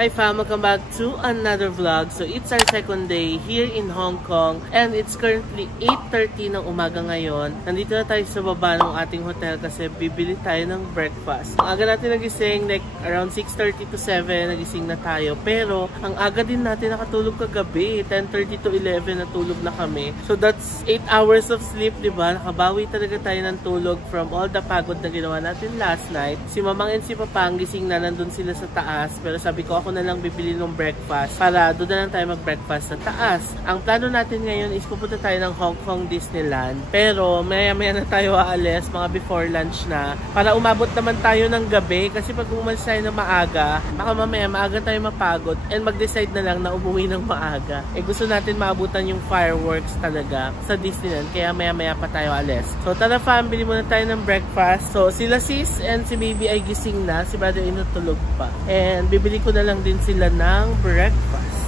Hi fam, welcome back to another vlog. So it's our second day here in Hong Kong and it's currently 8:30 ng umaga ngayon. Nandito na tayo sa baba ng ating hotel kasi bibili tayo ng breakfast. Ang aga natin nagising, like around 6:30 to 7 nagising na tayo. Pero ang aga din natin nakatulog kagabi, 10:30 to 11 natulog na kami. So that's 8 hours of sleep, diba? Nakabawi talaga tayo ng tulog from all the pagod na ginawa natin last night. Si Mamang and si Papang gising na, nandun sila sa taas. Pero sabi ko, ako na lang bibili ng breakfast para doon na lang tayo mag-breakfast sa taas. Ang plano natin ngayon is pupunta tayo ng Hong Kong Disneyland. Pero maya-maya na tayo aalis, mga before lunch na, para umabot naman tayo ng gabi. Kasi pag umalis tayo ng maaga, baka mamaya maaga tayo mapagod and mag-decide na lang na umuwi ng maaga. Eh gusto natin maabutan yung fireworks talaga sa Disneyland, kaya maya-maya pa tayo alis. So tara fam, bili muna tayo ng breakfast. So sila sis and si baby ay gising na, si brother inutulog pa. And bibili ko na lang din sila ng breakfast.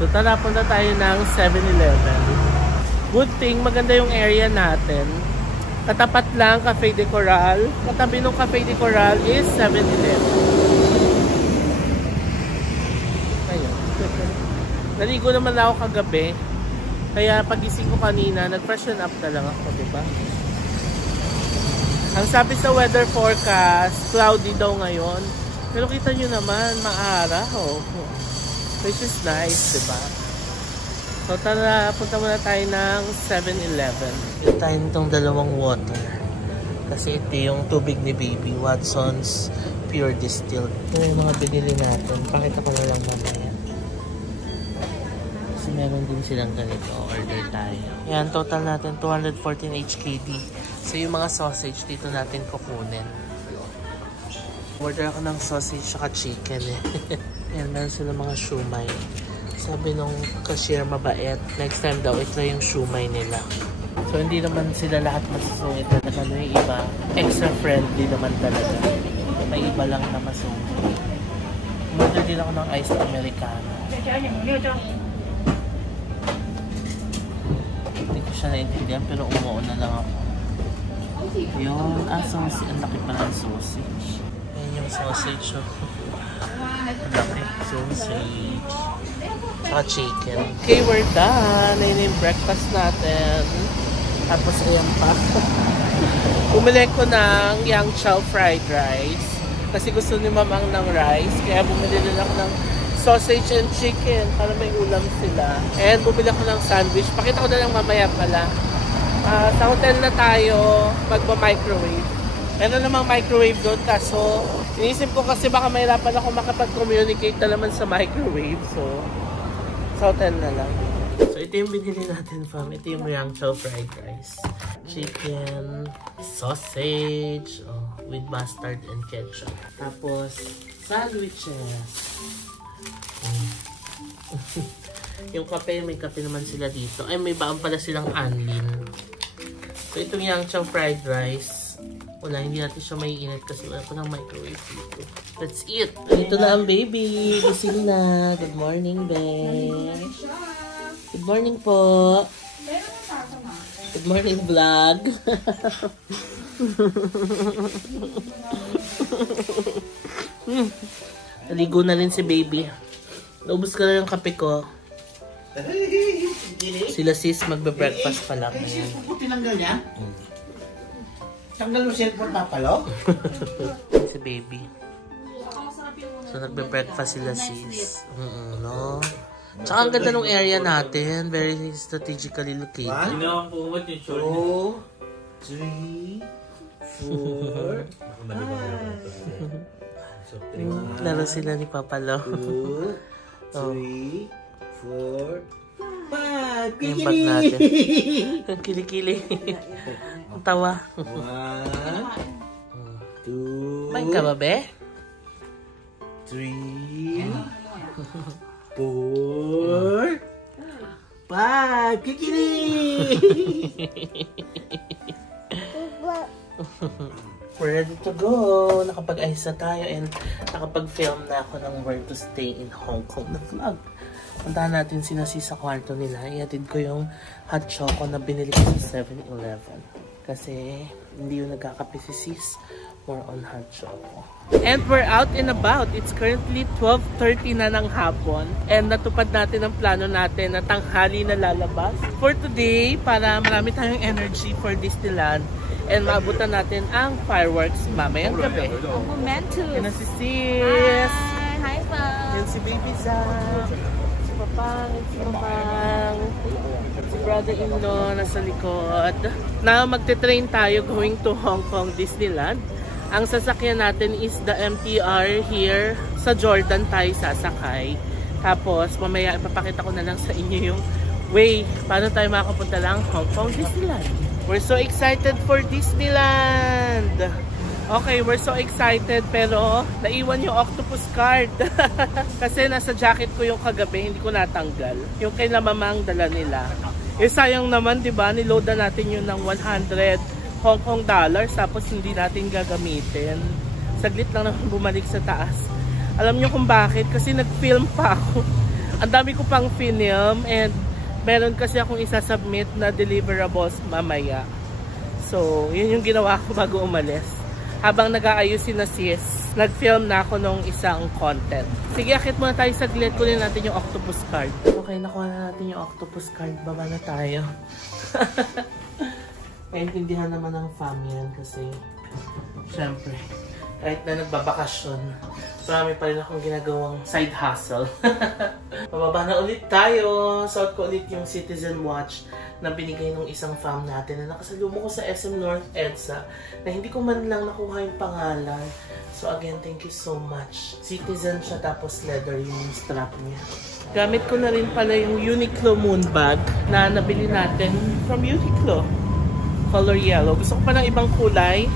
So tara, punta tayo ng 7-Eleven. Good thing, maganda yung area natin. Katapat lang Cafe de Coral. Katabi ng Cafe de Coral is 7-Eleven. Ayun. Naligo naman ako kagabi. Kaya pagising ko kanina, nag-freshen up na lang ako, diba? Ang sabi sa weather forecast, cloudy daw ngayon. Pero kita nyo naman, maaraw. Which is nice, diba? So tara, punta muna tayo ng 7-Eleven. Ito tayo nitong dalawang water. Kasi ito yung tubig ni baby, Watson's Pure Distilled. Ito yung mga binili natin. Pakita ko na lang mamaya. Kasi meron din silang ganito. Order tayo. Yan, total natin 214 HKD. So yung mga sausage dito natin kukunin. Order ako ng sausage at chicken eh. Yan, meron sila mga shumai. Sabi nung cashier mabait, next time daw ito yung shumai nila. So hindi naman sila lahat masusungit. Ano yung iba, extra friendly naman talaga. May iba lang na masungit. Order din ako ng iced americano. Hindi ko siya naintindihan pero umuo na lang ako. Yun, sausage. Ang laki pala ng sausage. Ayan yung sausage. Ang laki. Sausage. Saka chicken. Okay, we're done. Ayan yung breakfast natin. Tapos ayan pa. Bumili ko ng Yang Chow fried rice. Kasi gusto ni Mamang ng rice. Kaya bumili din ako ng sausage and chicken para may ulam sila. And bumili ako ng sandwich. Pakita ko na lang mamaya pala. Sa hotel na tayo, magpa-microwave. Meron namang microwave doon, kaso inisip ko kasi baka mahirapan ako makapag-communicate na naman sa microwave. So, sa hotel na lang. So, ito yung binili natin, fam. Ito yung Yang Chow fried rice. Chicken, sausage, with mustard and ketchup. Tapos, sandwiches. Yung kape, may kape naman sila dito. Ay, may baon pala silang anlin. So, itong Yang Chow fried rice. Wala, hindi natin siya may init kasi wala ko ng microwave dito. Let's eat! Dito na ang baby. Gising na. Good morning, Besh. Good morning po. Good morning, vlog. Naligo na rin si baby. Naubos ka na yung kape ko. Sila sis magbe-breakfast pa lang. Tinanggal niya? Tanggal mo cellphone papalo? Si baby. So nagbe-breakfast sila sis. No? Tsaka ang ganda ng area natin. Very strategically located. 2, 3, 4. Laro sila ni Papa Lo. 2, 3, 4, 5. Yung bag natin. Ang kilikili. Ang tawa. 1, 2, May ka ba, be? 3, 4, 5. Kikili! We're ready to go. Nakapag-ayos na tayo and nakapag-film na ako ng Where to Stay in Hong Kong na vlog. Puntahan natin sinasi sa kwarto nila. Ihatid ko yung hot choco na binili ko sa 7-Eleven. Kasi Hindi yung nagkakape si sis. More on hot choco. And we're out and about. It's currently 12:30 na ng hapon. And natupad natin ang plano natin na tanghali na lalabas for today para marami tayong energy for Disneyland. And maabutan natin ang fireworks mamayang gabi. Ang momentum. Yan na si sis. Hi, Pam. Yan si Baby Zach. Si Papang. Si Mamang. Si brother-in-law nasa likod. Na magte-train tayo going to Hong Kong Disneyland. Ang sasakyan natin is the MTR here. Sa Jordan tayo sasakay. Tapos mamaya ipapakita ko na lang sa inyo yung way paano tayo makapunta lang Hong Kong Disneyland. We're so excited for Disneyland! Okay, we're so excited pero naiwan yung octopus card. Kasi nasa jacket ko yung kagabi, hindi ko natanggal. Yung kay Mamang dala nila. Eh sayang naman, di ba? Niload na natin yun ng 100 Hong Kong dollars tapos hindi natin gagamitin. Saglit lang naman bumalik sa taas. Alam nyo kung bakit? Kasi nag-film pa ako. Ang dami ko pang film and meron kasi akong isasubmit na deliverables mamaya. So, yun yung ginawa ko bago umalis. Habang nag-aayusin na sis, nag-film na ako nung isang content. Sige, akit muna tayo saglit. Kunin natin yung octopus card. Okay, nakuha na natin yung octopus card. Baba na tayo. Naintindihan naman ng family yan kasi syempre, kahit na nagbabakasyon, marami pa rin akong ginagawang side hustle. Pababa na ulit tayo. Suot ko ulit yung Citizen Watch na binigay ng isang fam natin na nakasalubong ko sa SM North EDSA na hindi ko man lang nakuha yung pangalan. So again, thank you so much. Citizen siya tapos leather yung strap niya. Gamit ko na rin pala yung Uniqlo moon bag na nabili natin from Uniqlo. Color yellow. Gusto ko pa ng ibang kulay.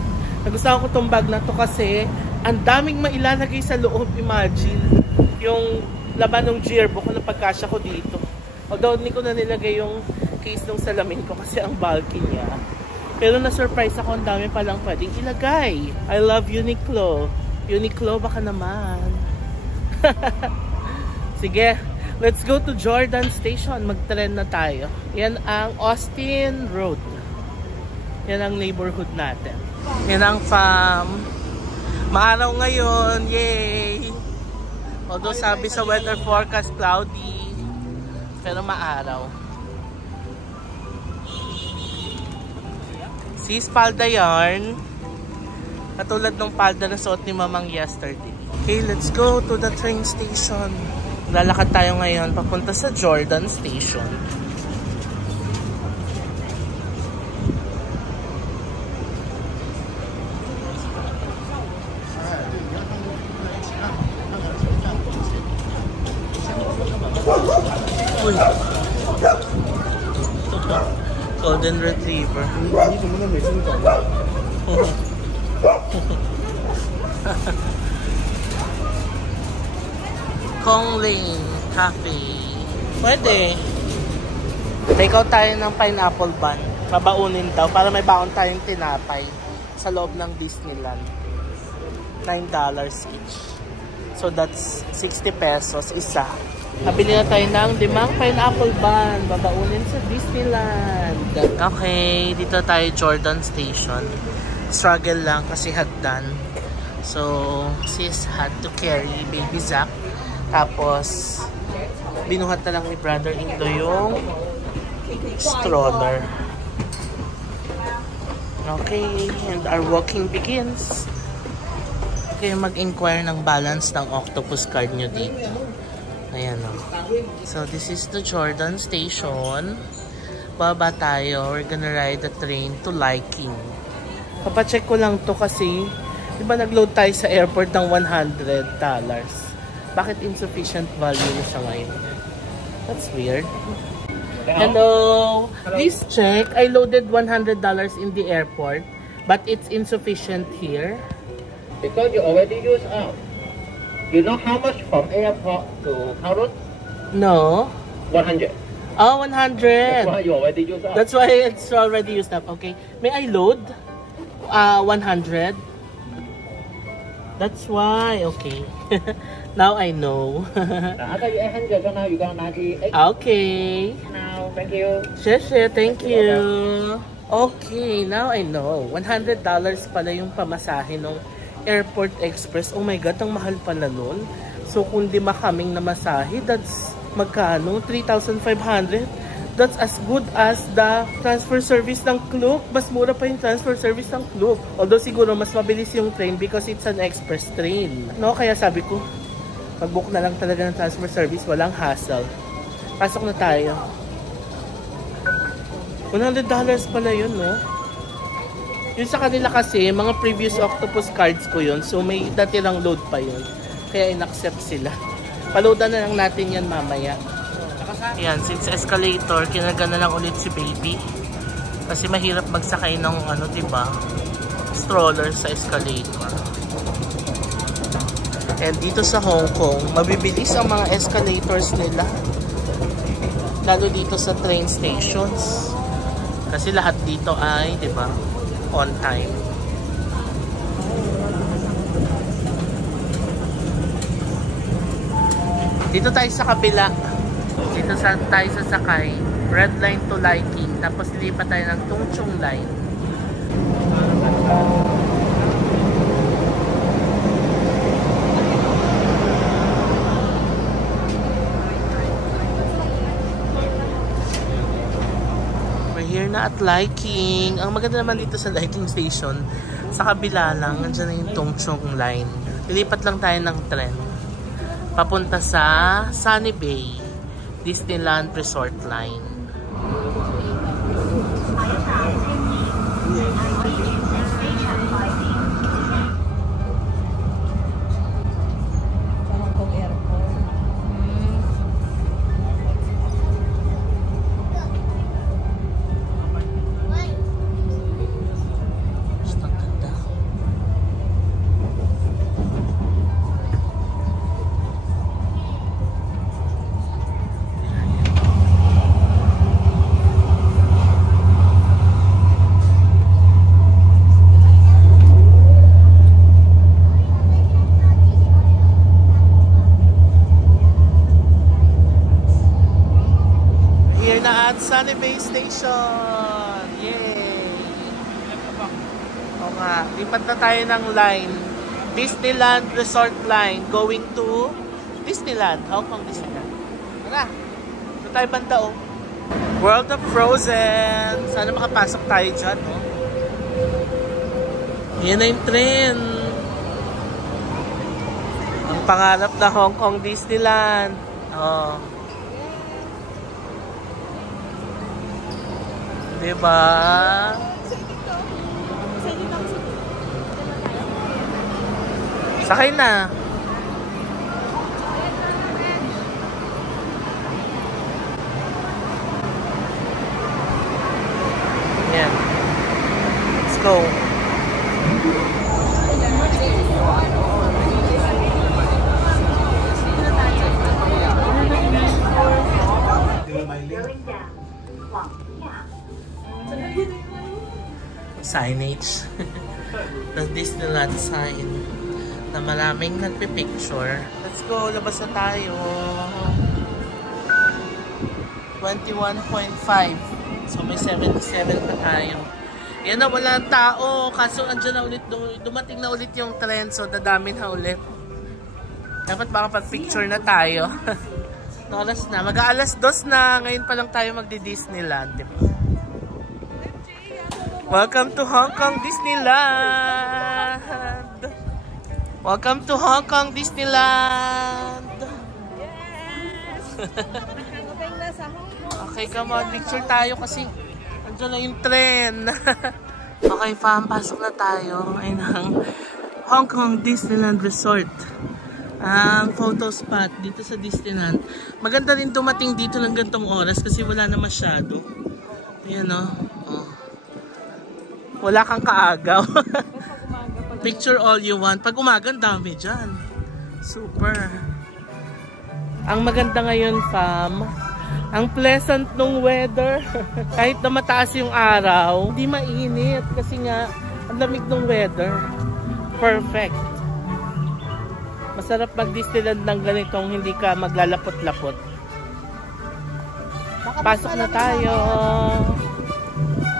Nagustuhan ko tong bag na to kasi ang daming mailalagay sa loob. Imagine yung laban ng gearbox na pagkasya ko dito. Although hindi ko na nilagay yung case ng salamin ko kasi ang bulky niya. Pero na-surprise ako, ang dami palang pwedeng ilagay. I love Uniqlo. Uniqlo baka naman. Sige, let's go to Jordan Station. Mag-trend na tayo. Yan ang Austin Road. Yan ang neighborhood natin. Yan ang farm. Maaraw ngayon. Yay! Although sabi sa weather forecast cloudy. Pero maaraw. Sis palda yarn. Katulad ng palda na suot ni Mamang yesterday. Okay, let's go to the train station. Lalakad tayo ngayon papunta sa Jordan Station. Uy. Golden Retriever. Kong Lane Cafe. Pwede. Take out tayo ng pineapple bun. Babaunin daw para may baon tayong tinapay sa loob ng Disneyland. $9 each. So that's 60 pesos isa. Nabili na tayo ng 5 pineapple bun. Babaunin sa Disneyland. Okay, dito tayo Jordan Station. Struggle lang kasi hagdan. So, sis had to carry Baby Zach. Tapos, binuhat na lang ni brother-in-law yung stroller. Okay, and our walking begins. Okay, mag-inquire ng balance ng octopus card nyo dito. Ayan o. So, this is the Jordan Station. Baba tayo. We're gonna ride the train to Liking. Papacheck ko lang to kasi diba nag-load tayo sa airport ng $100. Bakit insufficient value na siya ngayon? That's weird. Hello! Please check. I loaded $100 in the airport but it's insufficient here. Because you already used up. You know how much from airport to Kowloon? No. 100. Oh, 100. That's why you already used up. That's why it's already used up. Okay. May I load? 100. That's why. Okay. Now I know. After you 800, so now you got 98. Okay. Now, thank you. Share. Thank you. Okay, now I know. $100 pala yung pamasahe ng Airport Express. Oh my God, ang mahal pala nun. So kung 5 kaming namasahe, that's magkano? 3,500? That's as good as the transfer service ng Klook. Mas mura pa yung transfer service ng Klook. Although siguro mas mabilis yung train because it's an express train. No, kaya sabi ko, mag-book na lang talaga ng transfer service. Walang hassle. Pasok na tayo. $100 pala yun, no? Yun sa kanila kasi, mga previous Octopus cards ko yun. So may datirang load pa yun. Kaya in-accept sila. Paloadan na lang natin yan mamaya. Yan, since escalator, kinaga na lang ulit si baby. Kasi mahirap magsakay ng ano, diba? Stroller sa escalator. And dito sa Hong Kong, mabibilis ang mga escalators nila. Lalo dito sa train stations. Kasi lahat dito ay, diba, on time. Dito tayo sa kabila. Dito tayo sasakay. Red line to Liking. Tapos lipat tayo ng Tung Chung line. We're here na at Liking. Ang maganda naman dito sa Liking Station, sa kabila lang, nandiyan na yung Tung Chung line. Lilipat lang tayo ng tren. Papunta sa Sunny Bay Disneyland Resort Line. Sunny Bay Station! Yay! O nga, lipat na tayo ng line. Disneyland Resort Line going to Disneyland, Hong Kong Disneyland. Tara! Ito tayo banda, oh. World of Frozen! Sana makapasok tayo dyan, no? Yan na yung train. Ang pangarap na Hong Kong Disneyland. Oh. Diba? Sakay na. Yan. Let's go. Signage. The Disneyland sign na maraming nagpipicture. Let's go, labas na tayo. 21.5. So may 77 pa tayo. Yan na, wala ang tao. Kaso andyan na ulit, dumating na ulit yung trend. So dadami na ulit. Dapat makapag-picture na tayo. Oras na. Mag-aalas 2 na. Ngayon pa lang tayo magdi-Disneyland. Diba? Welcome to Hong Kong Disneyland! Welcome to Hong Kong Disneyland! Yes! Nakakarating na sa Hong Kong. Okay, come on. Picture tayo kasi andyan na yung tren. Okay, fam. Pasok na tayo. Ayun ang Hong Kong Disneyland Resort. Ang photo spot dito sa Disneyland. Maganda rin dumating dito ng gantong oras kasi wala na masyado. Ayan, o. Oh. Wala kang kaagaw. Picture all you want. Pag umaga, dami dyan. Super. Ang maganda ngayon, fam, ang pleasant nung weather. Kahit na mataas yung araw, hindi mainit. Kasi nga, ang lamig nung weather. Perfect. Masarap mag-Disneyland ng ganitong hindi ka maglalapot-lapot. Pasok na tayo.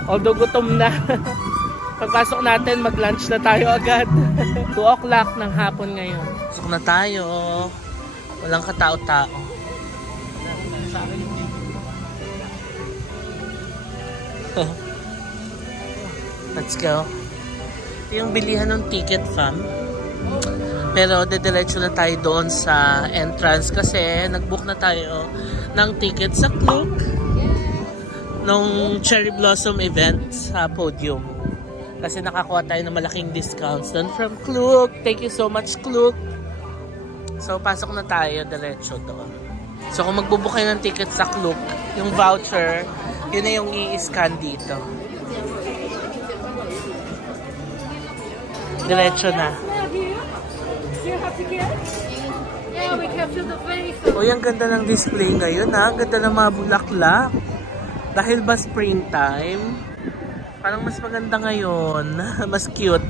Although gutom na. Pagpasok natin, mag-lunch na tayo agad. 2 o'clock ng hapon ngayon. Pasok na tayo. Walang katao-tao. Let's go. Ito yung bilihan ng ticket, fam. Pero dediretso na tayo doon sa entrance kasi nag-book na tayo ng ticket sa Klook nung Cherry Blossom event sa podium. Kasi nakakuha tayo ng malaking discounts doon from Klook. Thank you so much, Klook. So, pasok na tayo diretso doon. So, kung magbubook kayo ng ticket sa Klook, yung voucher, yun na yung i-scan dito. Diretso na. Uy, ang ganda ng display ngayon ha. Ang ganda ng mga bulaklak. Dahil ba springtime, parang mas maganda ngayon. Mas cute.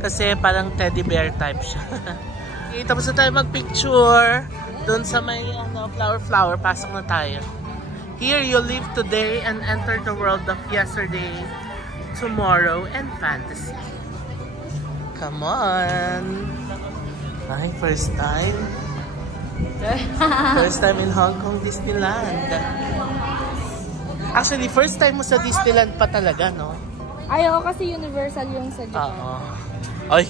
Kasi parang teddy bear type siya. Okay, tapos na tayo magpicture. Doon sa may flower. Pasok na tayo. Here you live today and enter the world of yesterday, tomorrow, and fantasy. Come on. Ay, first time. First time in Hong Kong Disneyland. Actually, first time mo sa Disneyland pa talaga, no? Ay, oo, kasi Universal yung sa Japan. Oo. Ay.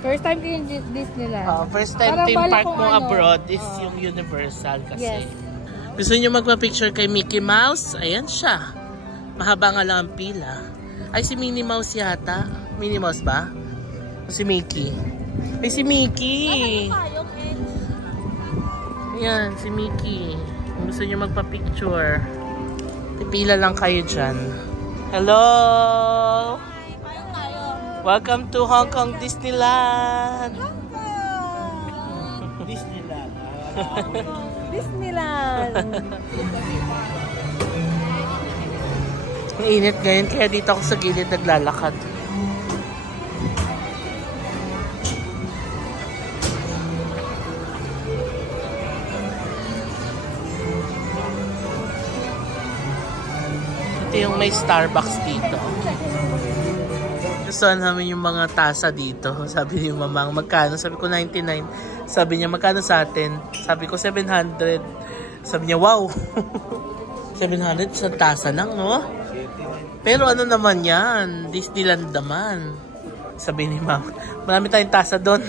First time ko yung Disneyland. First time parang theme park mo abroad is yung Universal kasi. Yes. Gusto nyo magpa-picture kay Mickey Mouse? Ayan siya. Mahaba nga lang ang pila. Ay, si Minnie Mouse yata. Minnie Mouse ba? O si Mickey? Ay, si Mickey! Ayan, si Mickey. Kung gusto nyo magpa-picture, pipila lang kayo dyan. Hello! Welcome to Hong Kong Disneyland! Disneyland. Disneyland! Ang init ngayon, kaya dito ako sa gilid naglalakad. Ito yung may Starbucks dito. Gusto namin yung mga tasa dito. Sabi ni Mamang, magkano? Sabi ko 99. Sabi niya, magkano sa atin? Sabi ko 700. Sabi niya, wow! 700 sa tasa lang, no? Pero ano naman yan? Disneyland naman. Sabi ni Ma'am, marami tayong tasa doon.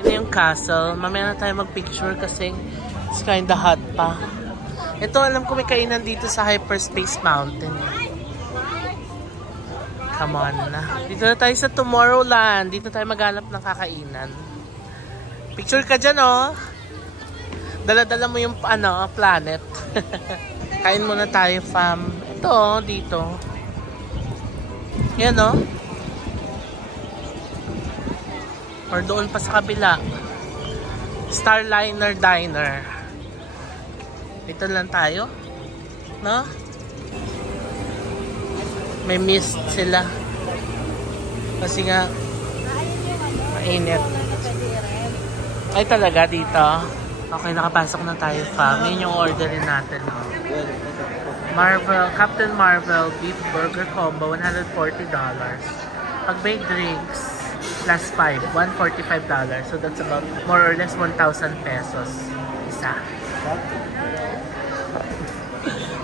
Yun yung castle. Mamaya na tayo magpicture kasi it's kinda hot pa. Ito, alam ko may kainan dito sa Hyperspace Mountain. Come on na. Dito na tayo sa Tomorrowland. Dito tayo maghanap ng kakainan. Picture ka dyan, oh. Dala-dala mo yung planet. Kain muna tayo, fam. Ito, dito. Yan, oh. Or doon pa sa kabila. Starliner Diner. Dito lang tayo. No? May mist sila. Kasi nga mainit. Ay talaga dito. Okay, nakapasok na tayo, fam. Yun yung orderin natin. Marvel, Captain Marvel Beef Burger Combo, $140. Pag may drinks, plus 5, $145. So that's about more or less 1,000 pesos. Isa.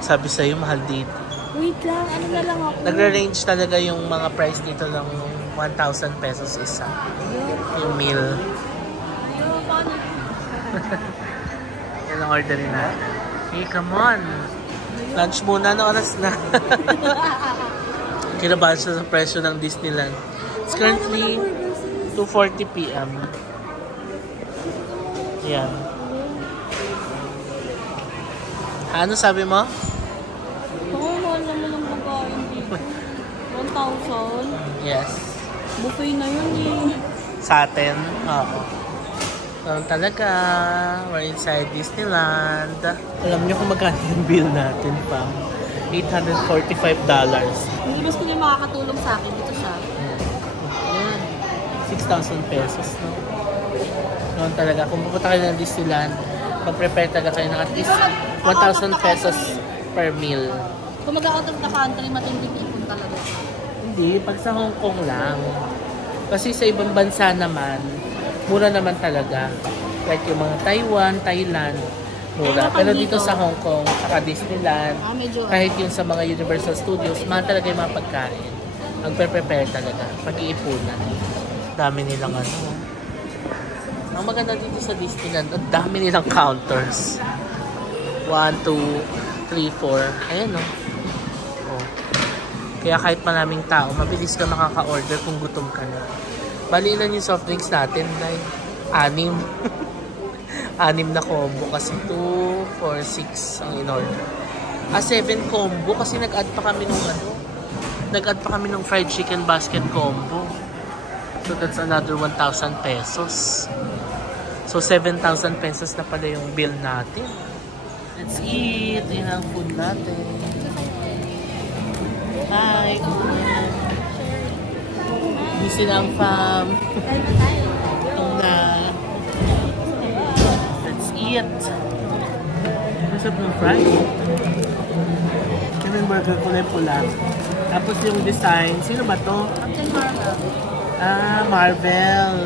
Sabi sa'yo, mahal dito. Wait lang, ano na lang ako? Nagre-range talaga yung mga price dito ng 1,000 pesos isa. Yung meal. Yan ang orderin natin. Hey, come on. Lunch muna na oras na. Kinabahan siya sa presyo ng Disneyland. It's currently 2:40 p.m. Yan. Ano sabi mo? Oo, mahal naman ang pagkain dito. 1,000? Yes. Buffet na yun eh. Sa atin? Oo. Ganun talaga. We're inside Disneyland. Alam niyo kung magkano yung bill natin pa? $845. Hindi mas ko yung makakatulong sa akin dito siya. Yan. 6,000 pesos, no? Ganun talaga. Kung pupunta kayo ng Disneyland, mag-prepare talaga kayo ng at least 1,000 pesos per meal. Kung mag-out of the country, matinding ipon talaga. Hindi, pag sa Hong Kong lang. Kasi sa ibang bansa naman, mura naman talaga. Like yung mga Taiwan, Thailand, mura. Pero dito sa Hong Kong, saka Disneyland, Medyo, kahit yung sa mga Universal Studios, mahal talaga yung mga pagkain. Ang prepare talaga, pag-iipunan. Dami nilang ano. Ang maganda dito sa Disneyland, ang dami nilang counters. 1, 2, 3, 4. Ayan o. Oh. Kaya kahit maraming tao, mabilis ka makaka-order kung gutom ka na. Bali ilan yung soft drinks natin, like 6. 6 na combo kasi 2, 4, 6 ang in-order. 7 combo kasi nag-add pa kami nung nag-add pa kami ng fried chicken basket combo. So that's another 1,000 pesos. So 7,000 pesos na pala yung bill natin. Let's eat. Yan ang food natin. Hi. Busy na ang fam. Let's eat. Masarap ng fries. Yung burger ko na pula. Tapos yung design, sino ba to? Captain Marvel. Marvel.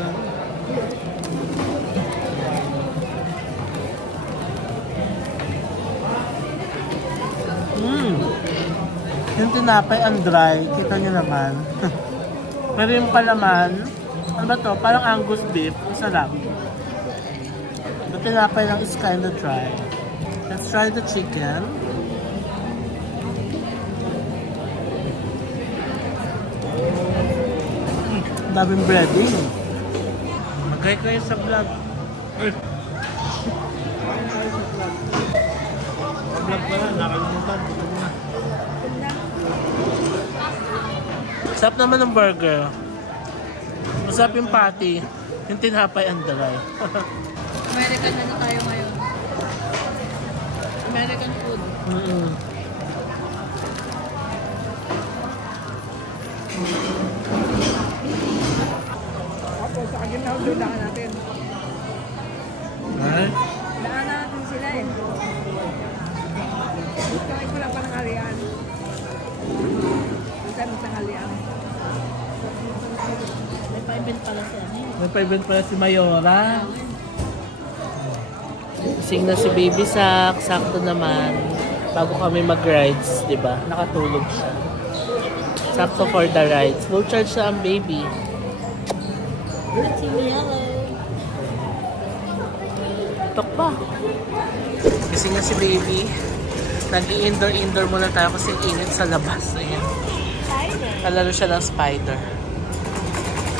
Yung tinapay ang dry, kita nyo naman. Pero yung palaman, ano ba to? Parang Angus beef, sarap. Yung tinapay lang is kinda dry. Let's try the chicken. Daming breading. Magay kayo sa vlog. Vlog pala, nakalimutan. Sarap naman ng burger. Masarap yung patty. Yung tinapay ang dry. American na tayo ngayon. American food. Sa Aginaw, daan natin. Ay? Daan natin sila eh. Kaya ko lang pa ng halian. Punta mo sa halian. May pa-event pala siya. May pa-event pala si Mayora. Sing na si Baby Sak. Sakto naman. Bago kami mag-rides, diba? Nakatulog siya. Sakto for the rides. Full charge na ang baby. Tok pa. Kasi nga si baby, nag-i-indoor muna tayo kasi init sa labas. Ayan. Kalaro siya ng spider.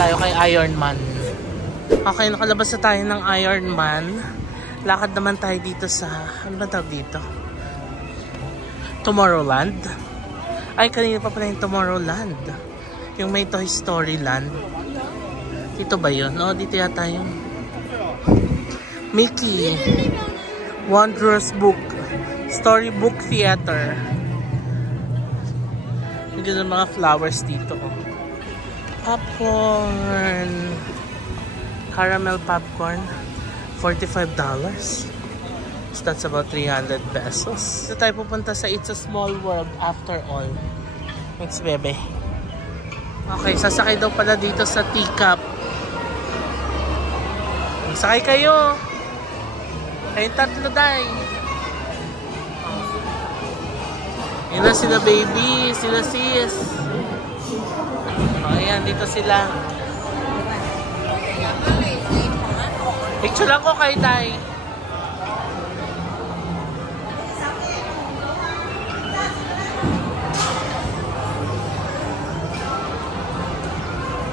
Tayo kay Iron Man. Okay, nakalabas na tayo ng Iron Man. Lakad naman tayo dito sa, ano ba tawag dito? Tomorrowland. Ay, kanina pa pala yung Tomorrowland. Yung may Toy Story Land. Dito ba yun? O, dito yata yung Mickey Wondrous Book Storybook Theater. Hindi na mga flowers dito. Popcorn. Caramel popcorn. $45. So that's about 300 pesos. Dito tayo pupunta sa It's a Small World after all. Thanks, bebe. Okay, sasakay daw pala dito sa teacup. Sakay kayo. Kayong tatlo, day. Yan na sila baby, sila sis. Ayan, dito sila. Picture lang ko kay day.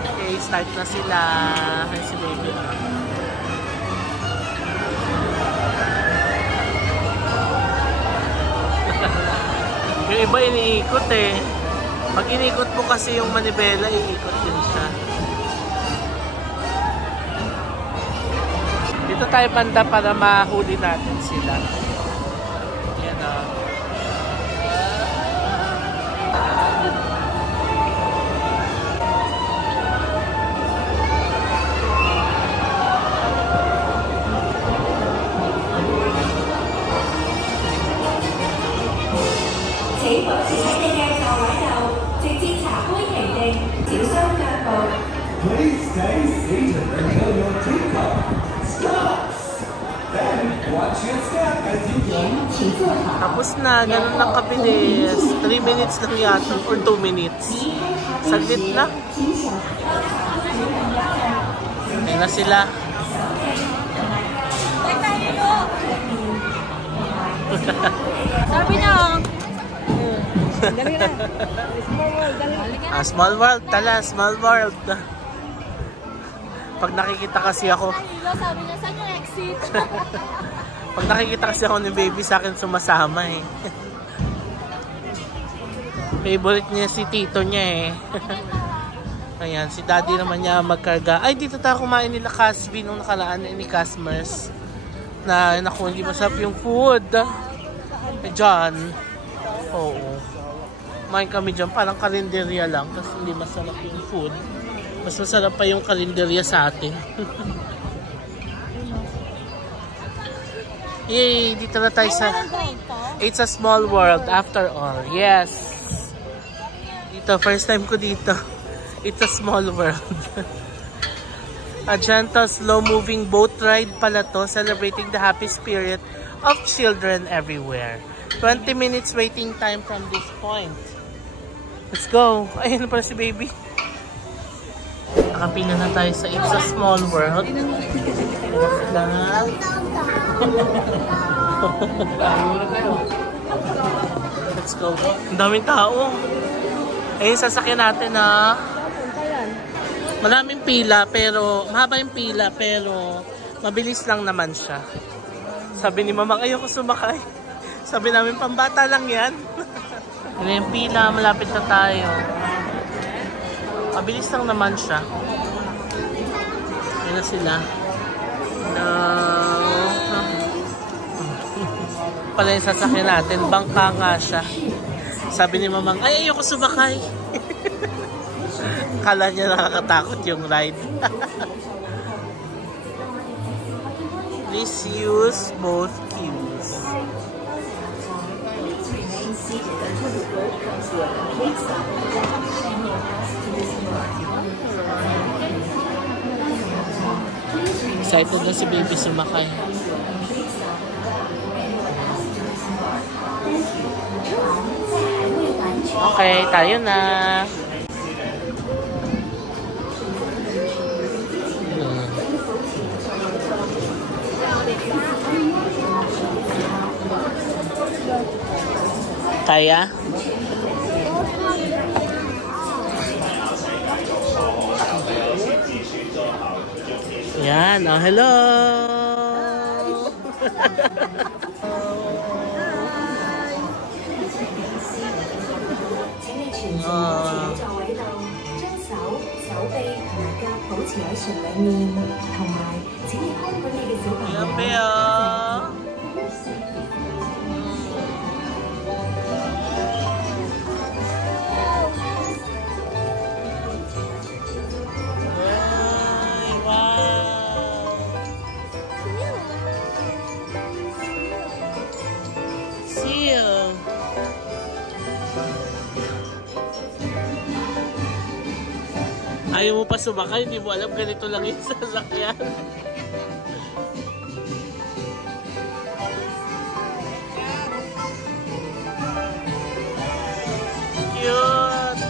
Okay, start na sila. Ay, si baby. Yung iba iniikot eh. Pag iniikot mo kasi yung manibela, iikot din siya. Dito tayo banda para mahuli natin sila. Yan o. Table Tapos na, ganun lang kabilis. 3 minutes lang yata, or 2 minutes. Saglit na. Ayan na sila. Sabi niya, dali na. Small world, dali na. Small world, tala, small world. Pag nakikita kasi ako, Sabi niya, saan yung exit? pag nakikita kasi ako ni baby, sa akin sumasama eh. Favorite niya si tito niya eh. Ayan, si daddy naman niya magkarga. Ay, dito tayo kumain nila Casby nung nakaraan ni Casmers. Na naku, hindi masarap yung food. Diyan. Oo. Kumain kami dyan, parang karinderya lang. Kasi hindi masarap yung food. Mas masarap pa yung karinderya sa atin. Yay! Dito na tayo sa... It's a small world after all. Yes! Dito, first time ko dito. It's a small world. A gentle, slow-moving boat ride pala to, celebrating the happy spirit of children everywhere. 20 minutes waiting time from this point. Let's go! Ayun na pala si baby. Nakapila na tayo sa It's a Small World. Let's go. Ang daming tao. Ayun, sasakyan natin na maraming pila, pero mahaba yung pila, pero mabilis lang naman siya. Sabi ni Mamang, ayoko sumakay. Sabi namin, pambata lang yan. Ano yung pila, malapit na tayo. Mabilis lang naman siya. Ayan na sila. No. Pala yung sasakyan natin, bangka nga siya. Sabi ni Mamang, ay ayoko sumakay. Kala niya nakakatakot yung ride. Please use both queues. Excited na si baby sumakay. Okay, tayo na. Kaya? Yan, oh, hello! Ayaw mo pa sumakay, hindi mo alam ganito lang yung sasakyan. Cute!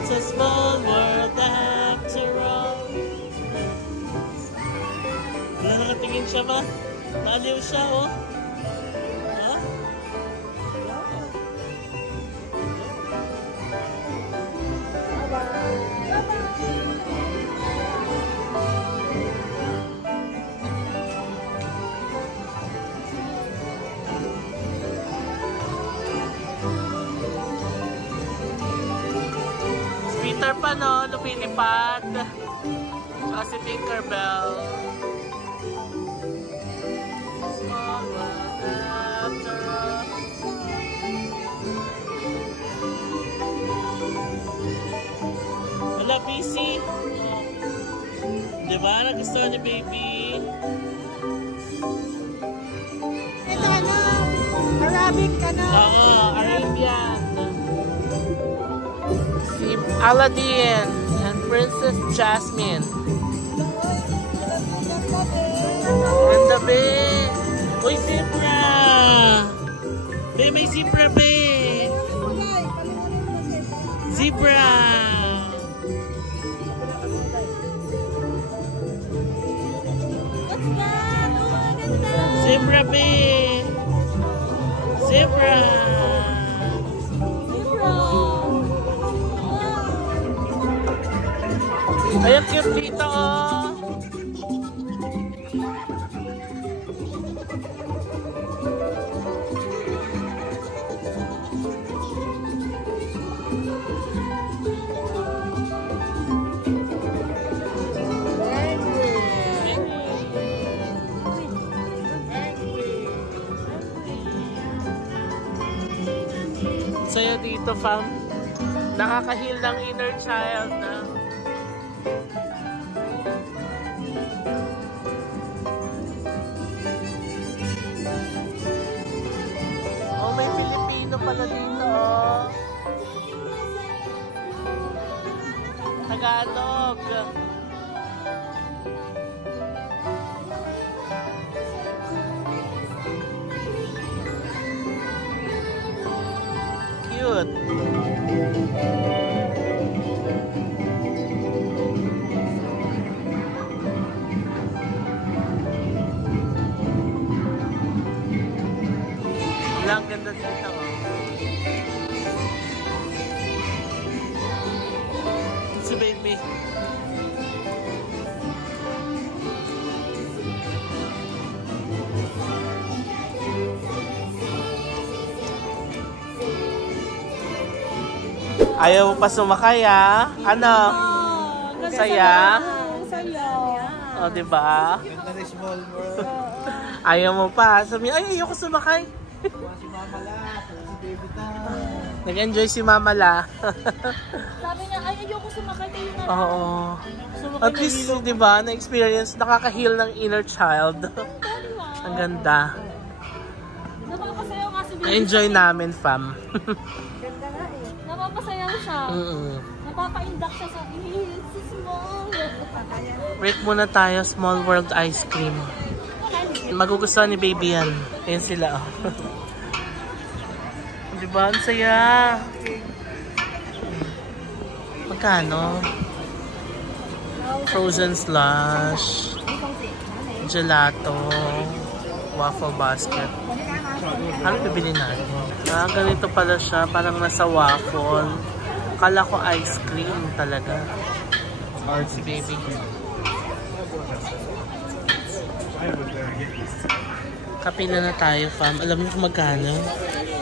It's a small world after all. Wala nakatingin siya ba? Maaliw siya, oh. Peter Pan, no? Lumilipad. Saka si Tinkerbell. Small world after all. Wala, PC. Oh. Diba? Nagustuhan ni baby. Ito ano? Arabic ka na. Oo, Arabian. Aladdin and Princess Jasmine. Ganda, be. Uy, zebra. Be, may zebra, be. Zebra. Zebra, be. Zebra. Ay, ang cute dito, oh. Saya dito, fam. Nakaka-heal ng inner child na. Oh, may Filipino pala dito. Tagalog. Cute. Ang ganda dito, oh. Si baby. Ayaw mo pa sumakay, ah? Ano? Saya? Saya. O, diba? Ganda ni Small World. Ayaw mo pa. Sabi, ay, ayoko sumakay. Si Mama La, si Baby Ta. Nag-enjoy si Mama La. Sabi niya, ay, ayoko sumakay kayo na. Oo. At least, di ba, na-experience, nakaka-heal ng inner child. Ang ganda. Napapasayaw nga si Baby. Na-enjoy namin, fam. Ganda nga eh. Napapasayaw siya. Napapa-induct siya sa si Small. Rate muna tayo, Small World Ice Cream. Magugustuhan ni baby yan. Ayan sila, oh. Diba? Ang saya. Magkano? Frozen slush. Gelato. Waffle basket. Ano bibili natin? Ah, ganito pala siya. Parang nasa waffle. Akala ko ice cream talaga. Oh, si baby. Kapila na tayo, fam. Alam niyo kung magkano?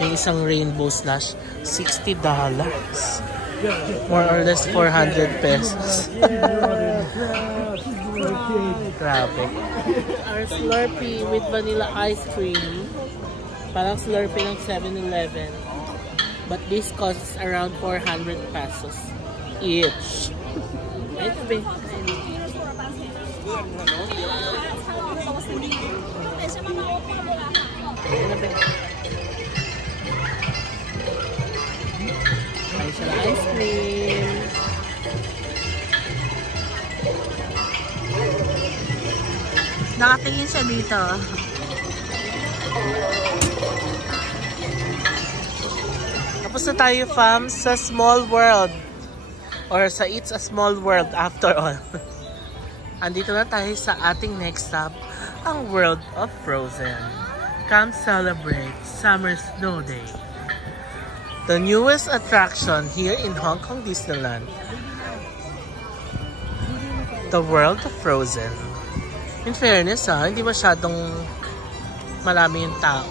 Yung isang rainbow slush, $60. More or less 400 pesos. Grabe. Our Slurpee with vanilla ice cream. Parang Slurpee ng 7-Eleven. But this costs around 400 pesos each. Right, babe? Ay, siya na ice cream. Nakatingin siya dito. Tapos na tayo, fam, sa Small World. Or sa It's a Small World after all. Andito na tayo sa ating next stop, ang World of Frozen. Come celebrate Summer Snow Day. The newest attraction here in Hong Kong Disneyland. The World of Frozen. In fairness, hindi masyadong marami yung tao.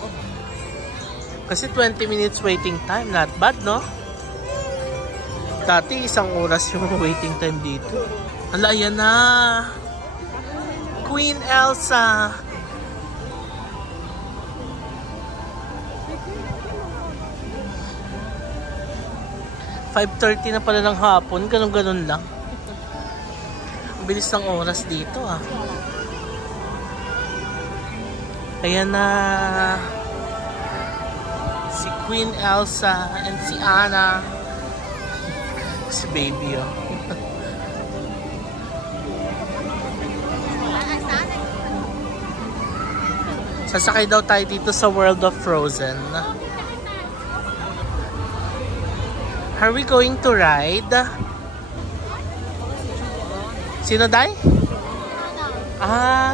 Kasi 20 minutes waiting time. Not bad, no? Dati 1 oras yung waiting time dito. Ala, ayan na. Queen Elsa. "5:30 na pala ng hapon." Ganun-ganun lang. Ang bilis ng oras dito, ah. Ayan na. Si Queen Elsa and si Anna. Si baby, oh. Sasakay daw tayo dito sa World of Frozen. Are we going to ride? Sino, Day? Ah,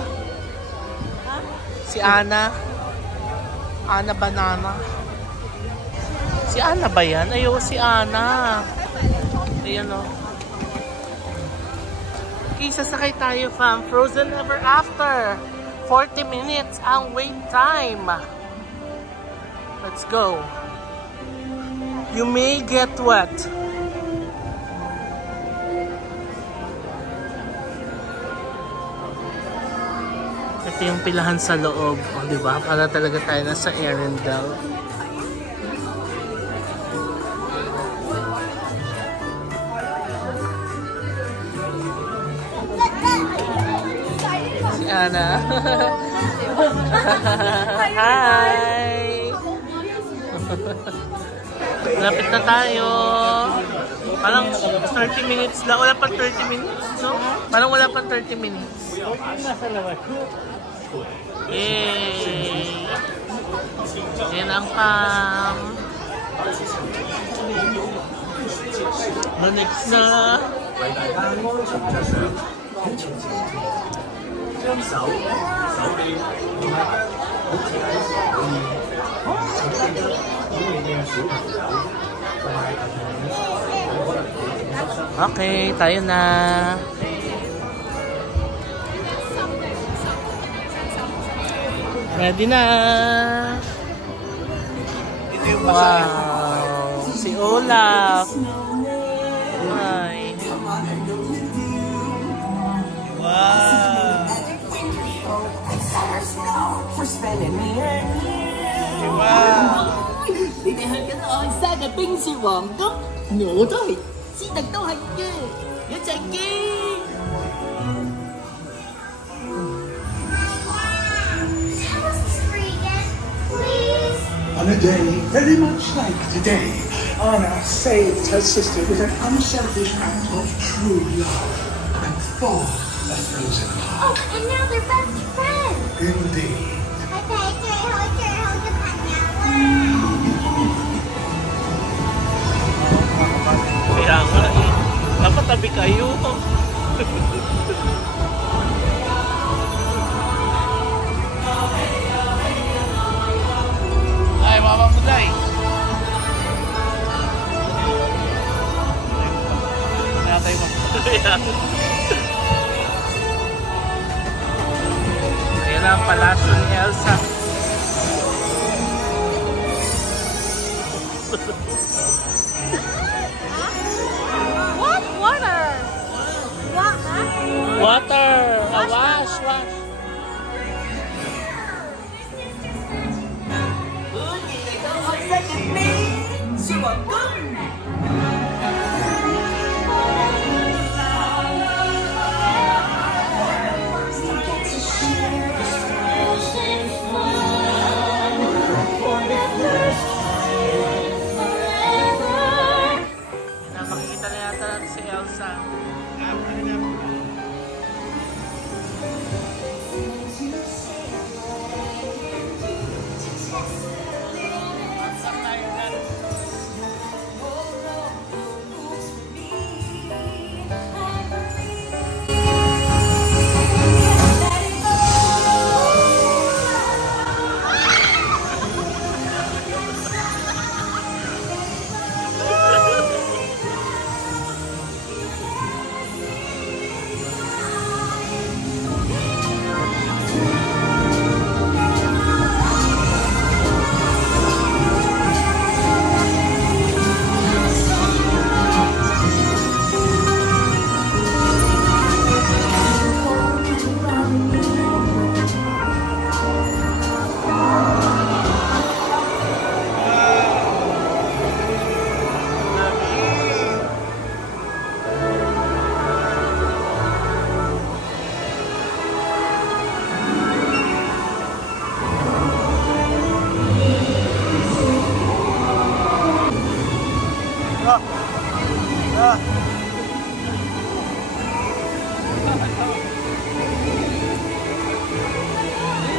si Ana. Ana Banana. Si Ana ba yan? Ayaw, si Ana. Ayan, o. Okay, sasakay tayo, fam. Frozen Ever After. 40 minutes ang wait time. Let's go. You may get wet. Ito yung pilahan sa loob. O, diba? Para talaga tayo nasa Arendelle. Si Ana. Hi! Lapit na tayo. Parang 30 minutes lang. Wala pa 30 minutes, no? Parang wala pa 30 minutes. Yay! Yan ang pam. The next na. Okay, tayo na. Ready na. Wow, si Olaf. Hi. Wow. Wow. 你哋去緊愛沙嘅冰雪皇宮，我都係，斯特都係嘅，一齊見。On a day very much like today, Anna saved her sister with an unselfish act of true love and for a frozen heart. Oh, and now they're best friends. Indeed. Kaya nga eh. Napatabi kayo. Ay, mama mo dahil. Kaya tayo magpapaya. Ayan ang palasyo ni Elsa. What? Water! What? Water! Wash! Wash!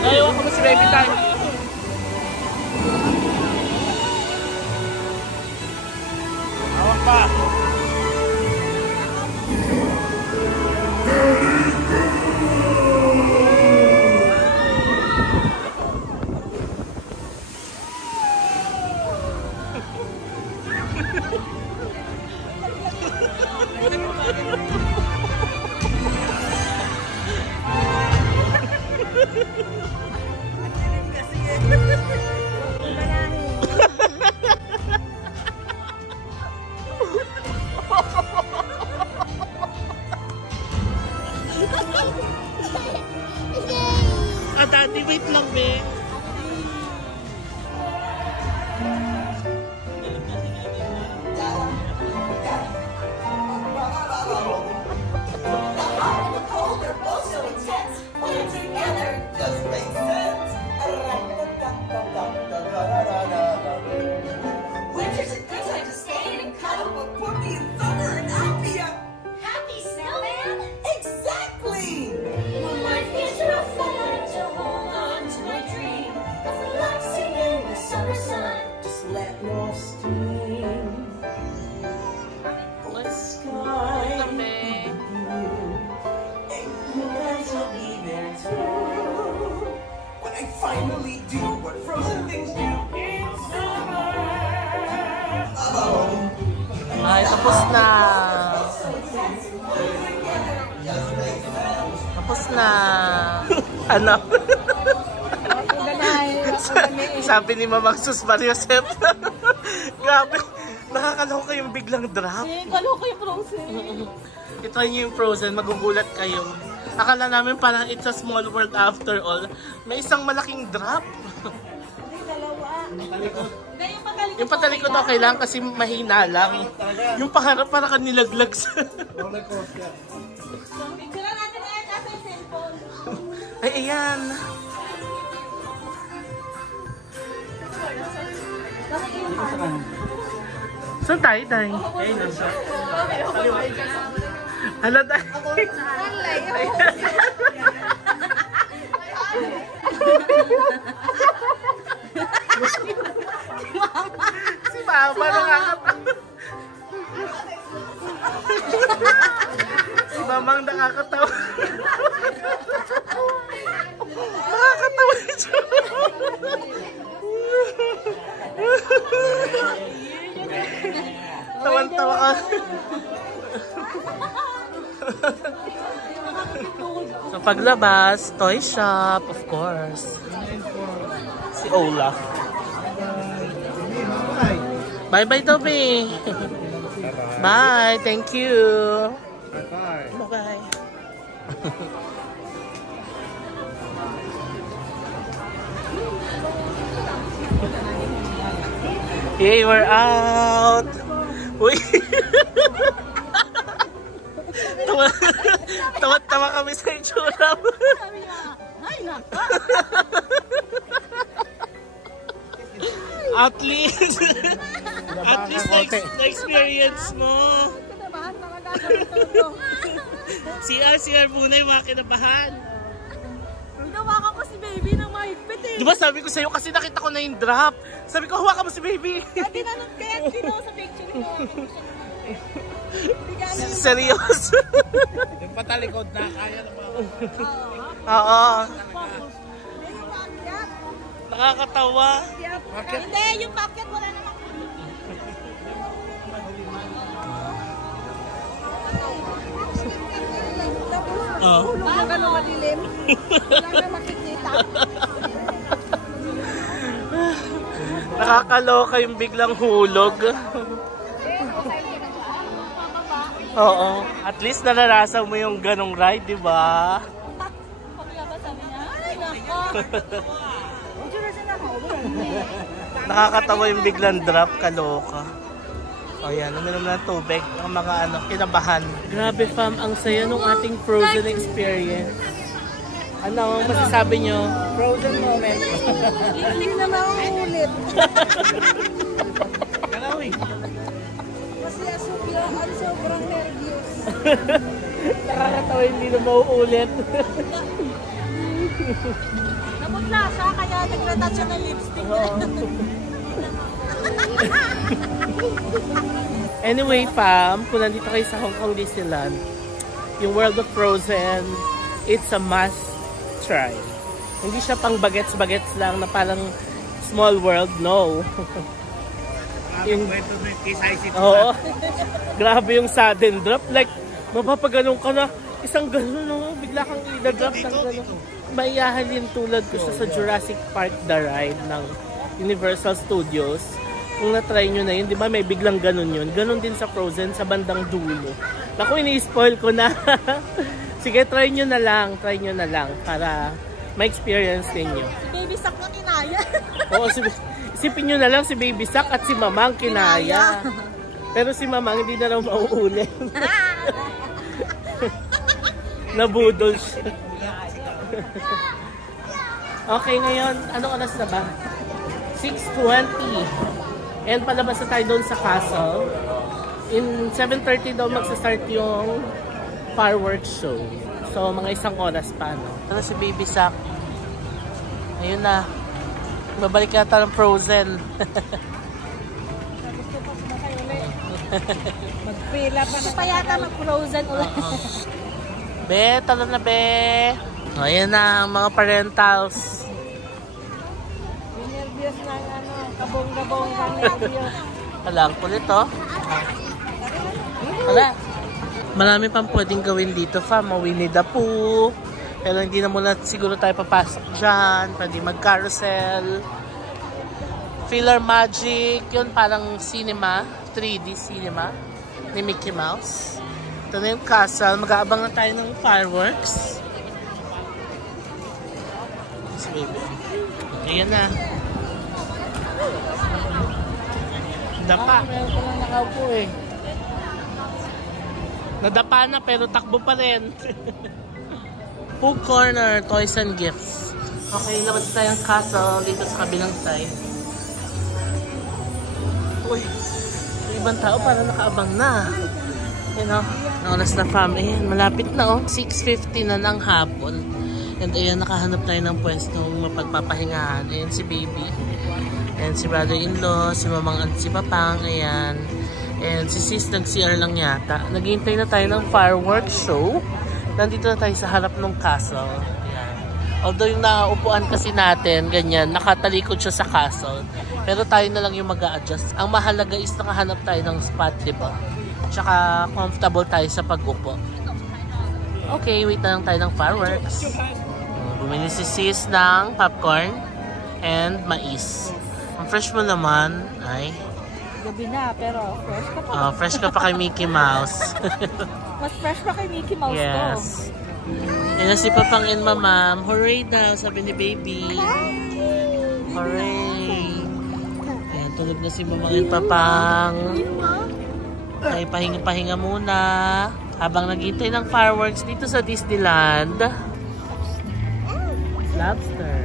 Ayaw ako si baby tayo. Awak pa. Tati, wait lang, be. Winter's a good time to stay and cuddle with Porky and Thunder and Alpia. Happy snowman? Exactly! When life gets rough, I like to hold on to my dream of relaxing in the summer sun. Just let off steam. The sky and you guys will be there too. When I finally do what frozen things do in summer. Ay, tapos na. Tapos na. Ano? Sabi ni Mamang Sus Mariosep. Grabe. Nakakaloka yung biglang drop. Kaloka yung Frozen. I-try nyo yung Frozen, magugulat kayo. Akala namin parang it's a small world after all. May isang malaking drop. Yung patalikod okay lang kasi mahina lang. Yung paharap para ka nilaglag sa... Picture natin sa cellphone. Ay, ayan. Saan tayo, Day? Hala, Day. Si Mama, nakakatawa. Si Mamang nakakatawa. Nakakatawa siya. Tawan-tawa ka. So paglabas, toy shop, of course. Si Olaf. Bye-bye, Toby. Bye. Thank you. Bye-bye. Bye-bye. Hey, we're out. Uy. Tawa-tawa kami sa itsura. Ay, naka. At least na-experience mo. Kinabahan na kagagawin. CR muna yung mga kinabahan. Hinawakan ko si baby ng mahigpit eh. Diba sabi ko sa'yo kasi nakita ko na yung drop. Sabi ko, hawakan mo si baby. Hindi na nung kaya dito sa picture ko. Seryoso. Yung patalikod na, kaya na mga. Oo. Nakakatawa. Hindi, yung packet wala naman. Oo. Hulog na madilim. Wala na makikita. Nakakaloka yung biglang hulog. Oo. At least naranasan mo yung ganong ride, di ba? Sabi niya, ay nako. Nakakatawa yung biglang drop, kaloka. O yan, uminom na tubig ang mga kinabahan. Grabe fam, ang saya nung ating Frozen experience. Ano ang masasabi nyo? Frozen moment. Hindi na mauulit. Kanawin. Kasi asupya sobrang nervyos. Nakakatawa, hindi na mauulit. Naputla siya, kaya nagretouch siya ng lipstick. Anyway, fam, kung nandito kayo sa Hong Kong Disneyland, yung World of Frozen, it's a must try. Hindi siya pang bagets-bagets lang na parang small world, no. Yung kwento ng Kisay Oo. Grabe yung sudden drop. Like, mapapaganong ka na, isang gano'n, no? Bigla kang i-drop ng gano'n. Maiyahalin tulad ko siya sa Jurassic Park The Ride ng Universal Studios. Kung na-try nyo na yun, di ba may biglang gano'n yun? Gano'n din sa Frozen, sa bandang dulo. Naku, ini-spoil ko na. Sige, try nyo na lang para ma-experience ninyo. Si Baby Sak na kinaya. Oo, isipin nyo na lang si Baby Sak at si Mamang kinaya. Pero si Mamang hindi na raw mauulit. Nabudol siya. Okay, ngayon, anong oras na ba? 6:20. And palabas na tayo doon sa castle. In 7:30 daw magsa-start yung fireworks show. So, mga isang oras pa, no? Ano si Baby Sak? Ayun na. Babalik yata ng Frozen. Magpila pa na. Pa yata mag-Frozen ulit. Be, talo na be. Ayan na ang mga parentals. Nervyos na kabong-gabong kang nervyos. Wala, ang kulit oh. Wala. Marami pang pwedeng gawin dito, fam. Winnie the Pooh. Pero hindi na muna siguro tayo papasok dyan. Pwede mag-carousel. Filler Magic. Yun parang cinema. 3D cinema. Ni Mickey Mouse. Ito na yung castle. Mag-aabang na tayo ng fireworks. Yes, baby. Ayan na. Dapa. Meron ko lang nakaupo eh. Nadapa na pero takbo pa rin. Food Corner, Toys and Gifts. Okay, labas tayong castle dito sa kabilang side. Uy, yung ibang tao para nakaabang na. You know, oras na fam. Ayan, malapit na oh. 6:50 na ng hapon. And ayan, nakahanap tayo ng pwestong mapagpapahingahan. Ayan si Baby. Ayan si brother-in-law, si mamang at si papang. Ayan. And si sis nag-CR lang yata. Naghihintay na tayo ng fireworks show. Nandito na tayo sa harap ng castle. Ayan. Although yung naupuan kasi natin, ganyan, nakatalikod siya sa castle. Pero tayo na lang yung mag-a-adjust. Ang mahalaga is nakahanap tayo ng spot, diba? Tsaka comfortable tayo sa pag-upo. Okay, wait na lang tayo ng fireworks. Bumili si sis ng popcorn and mais. Ang fresh mo naman ay... Gabi na, pero fresh ka pa. Fresh ka pa kay Mickey Mouse. Mas fresh pa kay Mickey Mouse yes. Yan na si Papang and Mamam. Hooray daw, sabi ni Baby. Hooray. Ayan, tulog na si Mamang and Papang. Ay, pahinga-pahinga muna. Habang naghintay ng fireworks dito sa Disneyland. Lobster.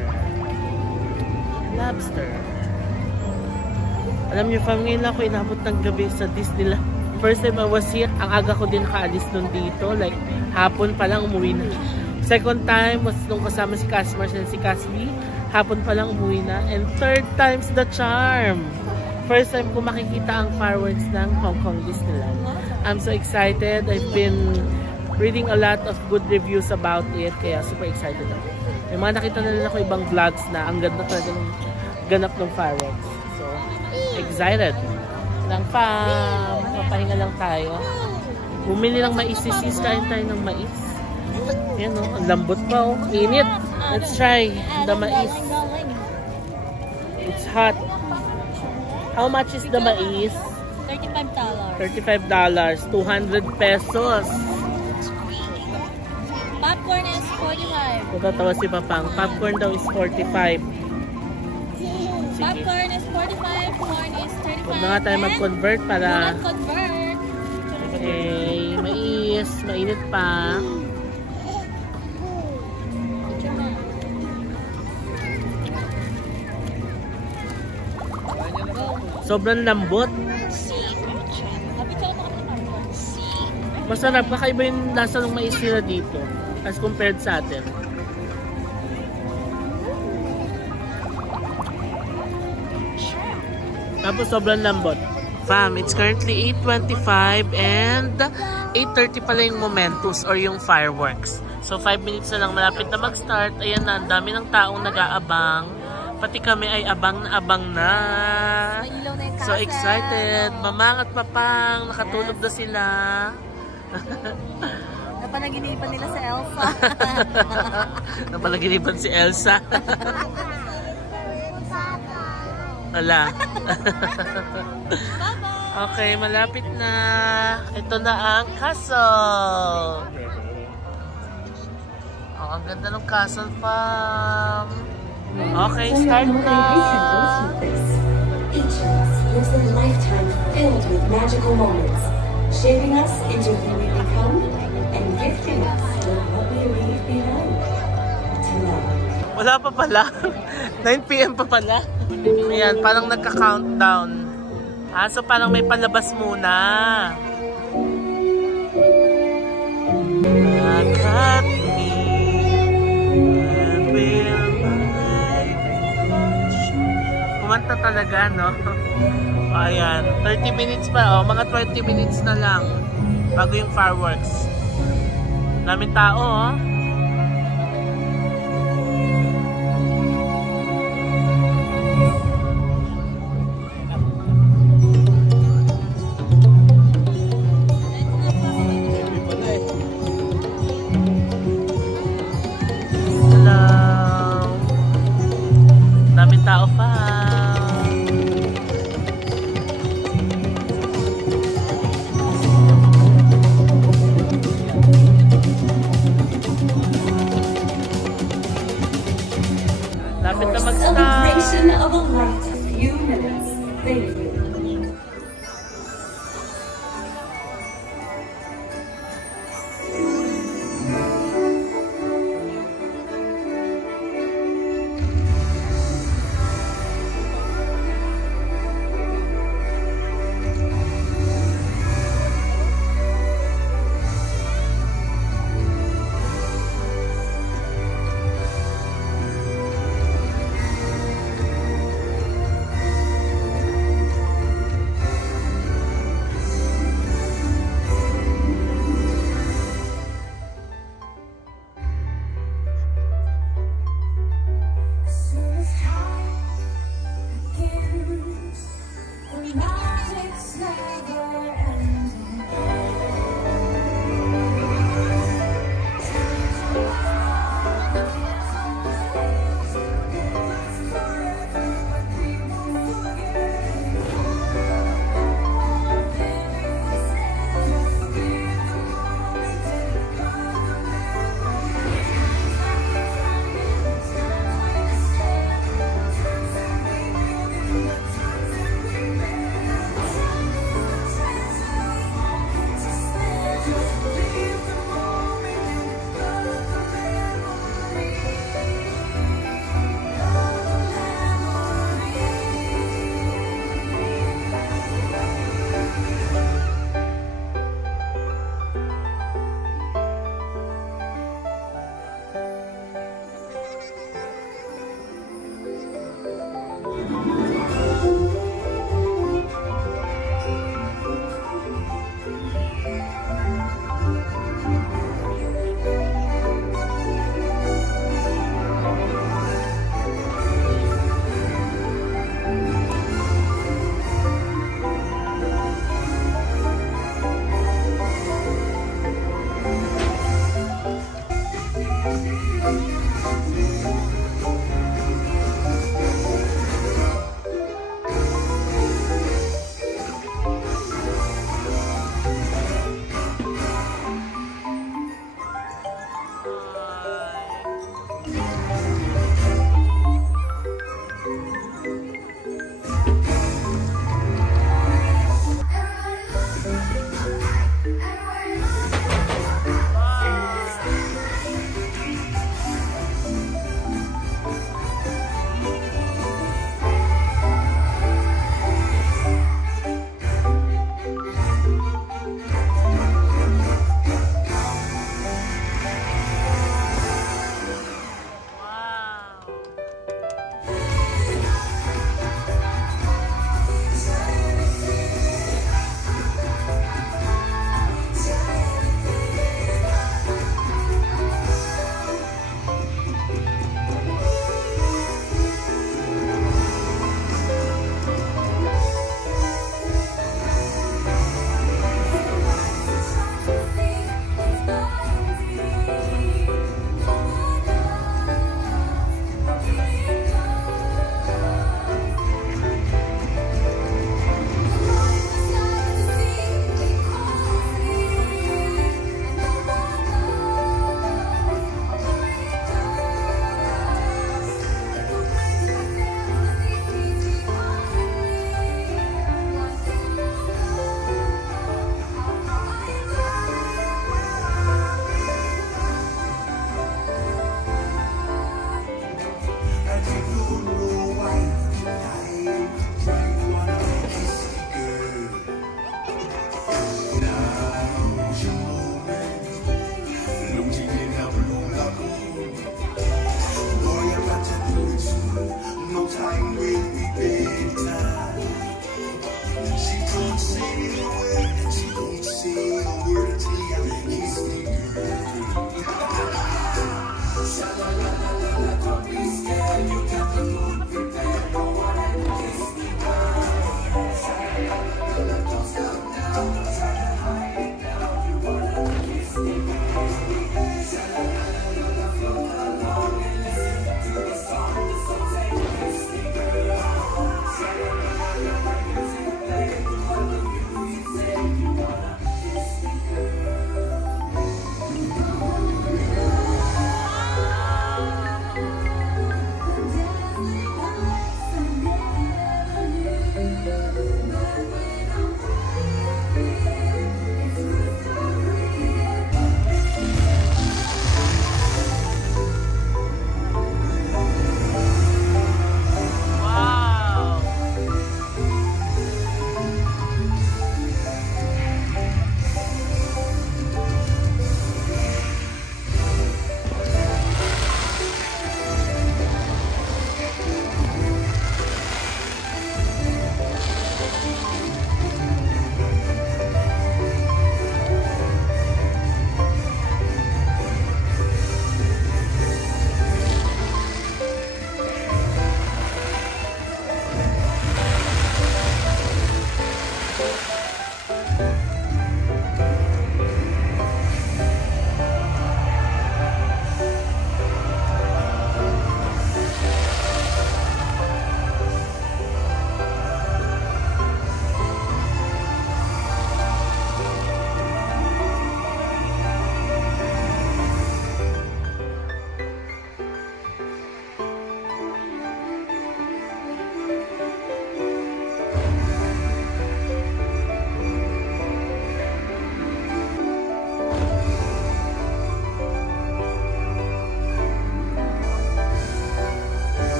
Lobster. Alam niyo, fam, ngayon ako inabot ng gabi sa Disneyland. First time I was here, ang aga ko din nakaalis nun dito. Like, hapon pa lang umuwi na. Second time was nung kasama si Casmars and si Casby. Hapon pa lang umuwi na. And third time's the charm. First time ko makikita ang fireworks ng Hong Kong Disneyland. I'm so excited. I've been reading a lot of good reviews about it. Kaya super excited ako. May mga nakita na rin ako ibang vlogs na ang ganda talaga ng ganap ng fireworks. So, excited. Lang fam. Papahinga lang tayo. Bumili ng mais. Sis, kain tayo ng mais. Yan o. Ang lambot pa o. Init. Let's try the mais. It's hot. How much is the mais? $35. $35. 200 pesos. Popcorn is $45. Natatawa si Papang. Popcorn daw is $45. Sige. Popcorn is $45. Corn is $35. Huwag na nga tayo mag-convert para... Convert. Okay. Mais. Mainit pa. Sobrang lambot. Masarap, kakaiba yung lasa ng mais nila dito as compared sa atin. Tapos sobrang lambot. Fam, it's currently 8:25 and 8:30 pala yung Momentus or yung fireworks. So 5 minutes na lang, malapit na mag-start. Ayan na, ang dami ng taong nag-aabang. Pati kami ay abang na abang na. So excited. Mamang at papang, nakatulog na sila. Napanaginipan nila sa Elsa. Napanaginipan si Elsa. Wala. Okay, malapit na. Ito na ang castle. Oh, ang ganda ng castle, fam. Okay, start na. Each of us lives a lifetime filled with magical moments, shaping us into who we become and gifting us with what we leave behind. Tonight. Wala pa pala. 9 PM pa pala. Ayan, parang nagka-countdown. So parang may palabas muna. Cut me and will I watch. Kumanta talaga, no? Ayan, 30 minutes pa. Mga 20 minutes na lang bago yung fireworks. Daming tao, oh. Tao pa. Lapit na mag-start. Celebration of a life, few minutes. Thank you.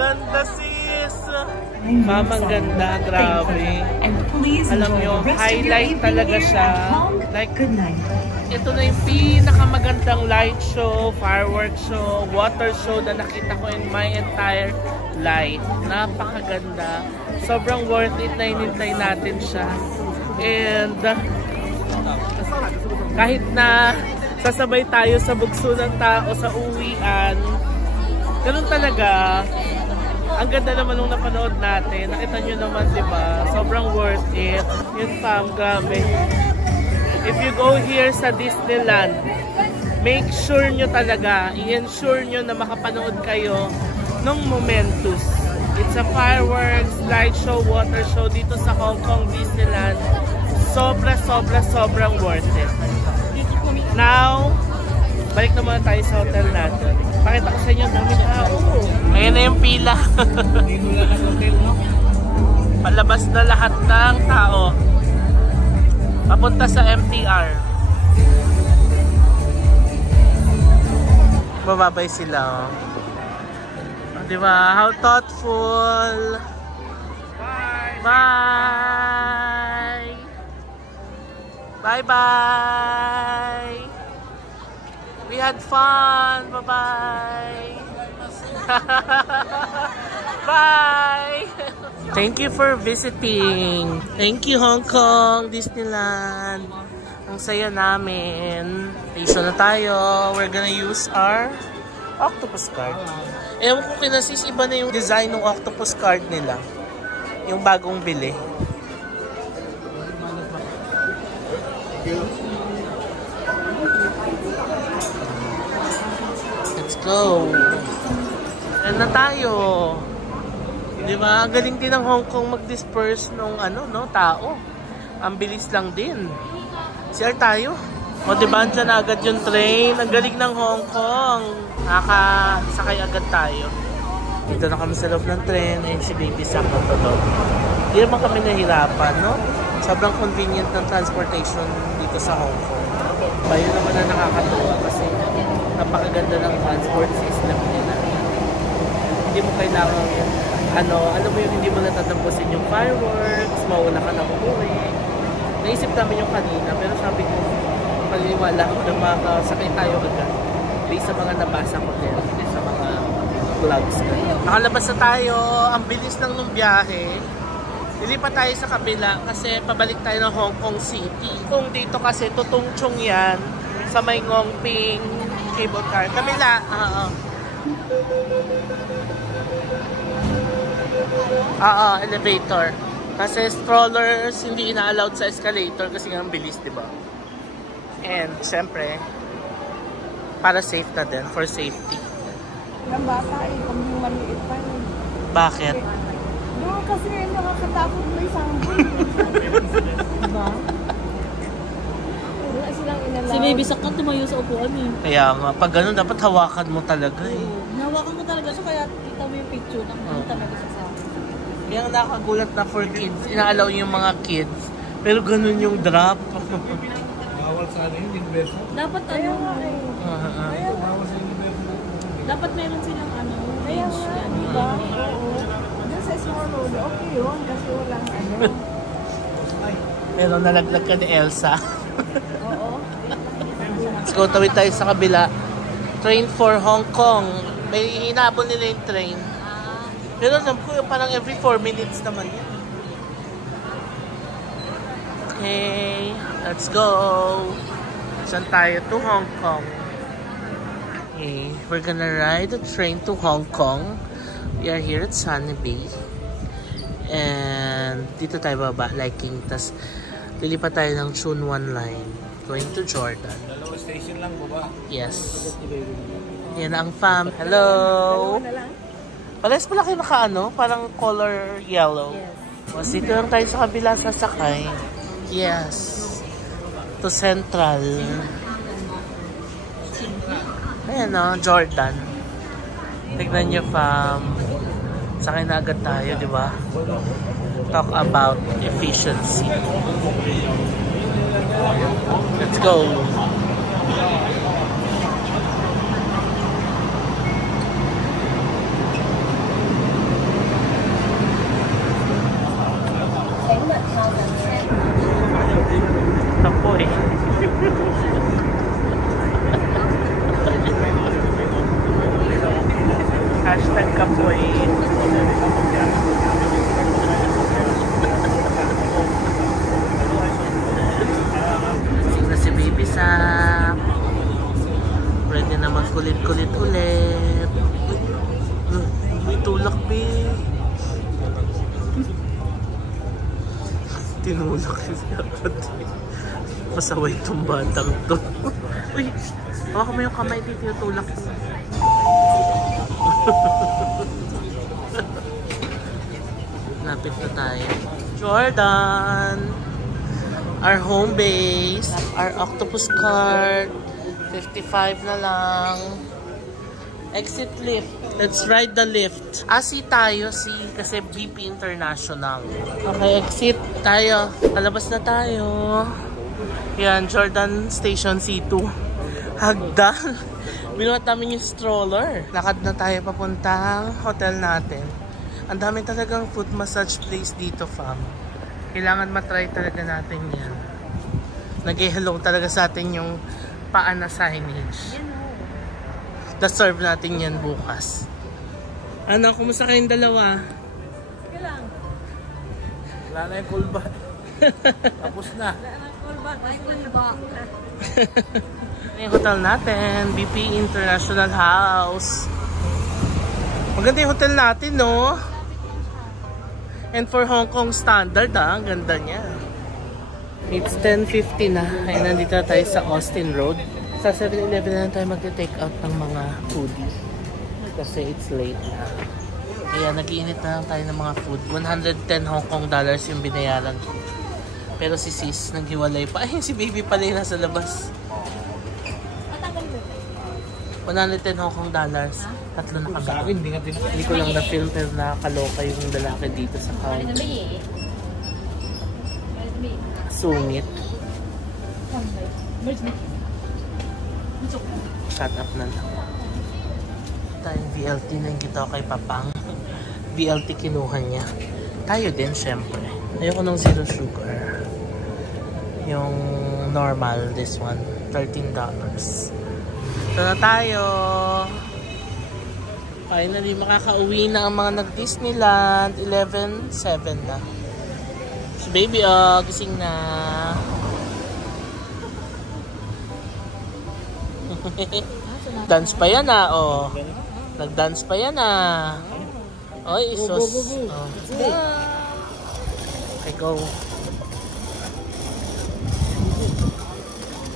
Ganda sis! Mamang ganda, grabe. Alam nyo, highlight talaga siya. Like, ito na yung pinakamagandang light show, fireworks show, water show na nakita ko in my entire life. Napakaganda. Sobrang worth it na inintay natin siya. And kahit na sasabay tayo sa bugso ng tao sa uwian, ganun talaga. Ang ganda naman nung napanood natin. Nakita nyo naman, diba? Sobrang worth it. Yun fam, grabe. If you go here sa Disneyland, make sure nyo talaga, i-ensure nyo na makapanood kayo ng Momentus. It's a fireworks, light show, water show dito sa Hong Kong Disneyland. Sobrang worth it. Now, balik na muna tayo sa hotel natin. Pakita ko sa inyo, dami tao. Ayan na yung pila. Palabas na lahat ng tao. Papunta sa MTR. Bababay sila. Oh. Diba? How thoughtful. Bye. Bye-bye. We had fun. Bye-bye. Bye. Thank you for visiting. Thank you, Hong Kong Disneyland. Ang saya namin. Station na tayo. We're gonna use our octopus card. Ewan ko kinasis, iba na yung design ng octopus card nila. Yung bagong bili. Let's go. Ayan na tayo. Diba? Galing din ng Hong Kong mag-disperse ng tao. Ang bilis lang din. CR tayo. O diba? Diyan na agad yung train. Ang galing ng Hong Kong. Nakasakay agad tayo. Dito na kami sa loob ng train. Ayun si Baby Sak na tulog. Hindi naman kami nahirapan, no? Sobrang convenient ng transportation dito sa Hong Kong. Yun naman na nakakatuwa kasi napakaganda ng transport system nila. Hindi mo kailangan alam mo yung hindi mo natatampusin yung fireworks, mauna ka na umuwi. Naisip namin yung kanina, pero sabi ko, paliniwala ko na makasakay tayo agad. Based sa mga nabasa ko din, sa mga vlogs ko. Nakalabas na tayo, ang bilis lang nung biyahe. Lilipat tayo sa kabila kasi pabalik tayo ng Hong Kong City. Kung dito kasi tutungchong yan sa may Ngongping cable car. Kabila, elevator. Kasi strollers hindi ina-allowed sa escalator kasi nga ang bilis, diba? And syempre, para safe na din, for safety. Yung bata kung yung maliit pa yun. Bakit? Doon kasi nakakatakot may sambol. Diba? Wala silang inalaw. Si Baby Sak kan tumayo sa upuan eh. Kaya nga, pag ganun, dapat hawakan mo talaga eh. Nahawakan mo talaga siya kaya kita mo yung picture ng talaga siya sa akin. Kaya nakagulat na for kids, inaalaw yung mga kids. Pero ganun yung drop. Bawal sa yung universo. Dapat dapat meron silang Kaya nga, diba? Oo. Doon sa small road, okay yun kasi walang Pero nalaglag ka ni Elsa. Oo. Let's go, tawid tayo sa kabila. Train for Hong Kong. May hinabol nila yung train. Pero alam ko, parang every 4 minutes naman yan. Okay, let's go. Saan tayo? To Hong Kong. Okay, we're gonna ride the train to Hong Kong. We are here at Sunny Bay. And dito tayo baba, Liking. Tapos lilipat tayo ng Tsuen Wan line. Going to Jordan. Dalawa station lang baba. Yes. Yan ang fam. Hello! Pares pala kayo parang color yellow. Yes. Dito lang tayo sa kabila sasakay. Yes. To Central. Ayan Jordan. Tignan nyo fam. Sakay na agad tayo, di ba? Talk about efficiency. Let's go! Hashtag kapoy. Sing na si Baby Sam. Ready na magkulit-kulit ulit. May tulak, babe. Tinulak siya. Masaway itong batang to. Uy, baka mo yung kamay dito yung tulak. Lapit na tayo. Jordan! Our home base. Our octopus cart. 55 na lang. Exit lift. Let's ride the lift. C tayo, C. Kasi BP International. Okay, exit tayo. Palabas na tayo. Yan, Jordan Station C2. Hagdan. Binuhat namin yung stroller. Lakad na tayo papuntang hotel natin. Ang dami talagang foot massage place dito, fam. Kailangan matry talaga natin yan. Nag-hello talaga sa atin yung paan na signage. Da-serve natin yan bukas. Ano, kumusta kayong dalawa? Sige lang. Wala na yung kulba. Tapos na. Wala nang kulba. Ay, kulba. Yung hotel natin, BP International House. Maganda yung hotel natin, no? And for Hong Kong standard, ang ganda niya. It's 10:50 na. Ay, nandito na tayo sa Austin Road. Sa 7-Eleven na tayo mag-take out ng mga foodies. Kasi it's late na. Kaya nag-iinit na lang tayo ng mga food. 110 Hong Kong dollars yung binayaran ko. Pero si sis, naghiwalay pa. Ay, si baby pala yung nasa labas. 110 Hong Kong dollars. Tatlo na kami. Sa akin, Hindi ko lang na-film pero nakakaloka yung lalaki dito sa counter. Sungit. Shut up na lang. Tayong VLT na yung gito kay Papang. VLT kinuha niya. Tayo din, syempre. Ayoko nung zero sugar. Yung normal, this one. $13. Ito na tayo. Finally, makakauwi na ang mga nag-Disneyland. 11:07 na. Si baby, gising na. Dance pa yan nag-dance pa yan Oy, isos. Okay, go.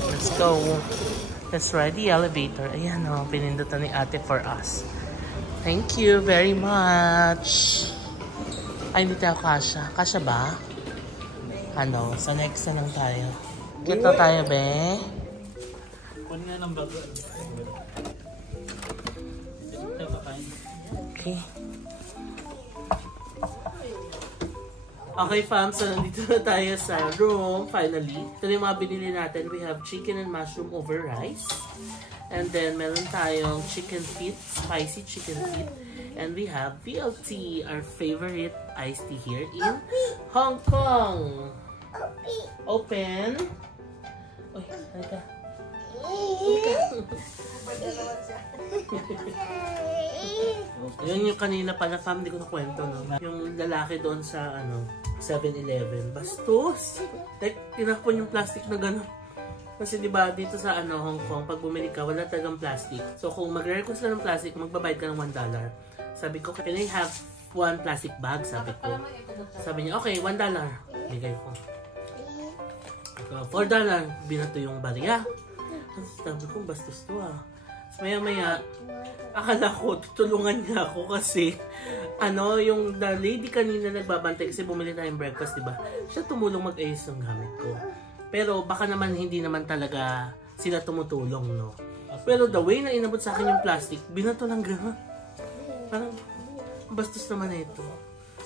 Let's go. Let's ride the elevator. Ayan pinindot ni ate for us. Thank you very much. Ay, hindi tayo kasha. Kasha ba? Sa next na lang tayo. Kita tayo, be. Okay. Okay, fam. So, nandito na tayo sa room. Finally. Ito yung mga binili natin. We have chicken and mushroom over rice. And then, meron tayong chicken feet. Spicy chicken feet. And we have VLT, our favorite iced tea here in Hong Kong. Open. Uy, halika. Yun yung kanina pala, fam, di ko nakwento, no? Yung lalaki doon sa 7-Eleven. Bastos! Tinakpon yung plastic na gano'n. Kasi diba dito sa Hong Kong, pag bumili ka, wala talagang plastic. So kung magre-request ka ng plastic, magbabayad ka ng $1. Sabi ko, can I have one plastic bag? Sabi ko. Sabi niya, okay, $1. Bigay ko. $4. Binato yung barya. Sabi ko, bastos to Maya-maya, akala ko, tutulungan niya ako kasi yung the lady kanina nagbabantay kasi bumili tayong breakfast, diba? Siya tumulong mag-ayos ng gamit ko. Pero baka naman hindi naman talaga sila tumutulong, no? Pero the way na inabot sa akin yung plastic, binato lang gano'n. Parang, bastos naman ito.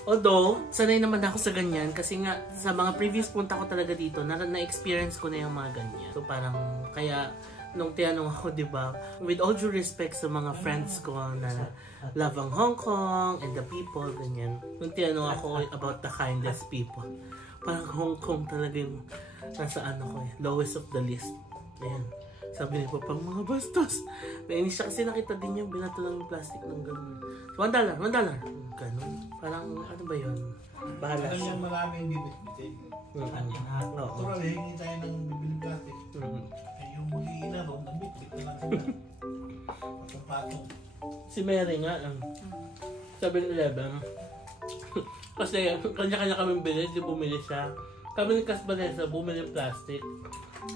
Although, sanay naman ako sa ganyan kasi nga sa mga previous punta ko talaga dito, na-experience ko na yung mga ganyan. So parang, kaya nung tinanong ako, diba, with all due respect sa mga friends ko na love ang Hong Kong and the people, ganyan. Nung tinanong ako about the kindest people, parang Hong Kong talaga yung nasa lowest of the list. Ayan. Sabi niya pa pang mga bastos. Nainis siya kasi nakita din yung binato ng plastic ng gano'n. $1. Gano'n. Parang ano ba yun? Bahala Alam siya. niya marami yung bibit-bitin. Natural, hingi tayo ng bibili plastic. Eh, yung mag-iina ron, nabit-bit na lang sila. Patong-patong. Si Mary nga lang. 7-Eleven. Kasi kanya-kanya kami bili, di bumili siya. Kami ni Cas Vanessa, bumili ng plastic.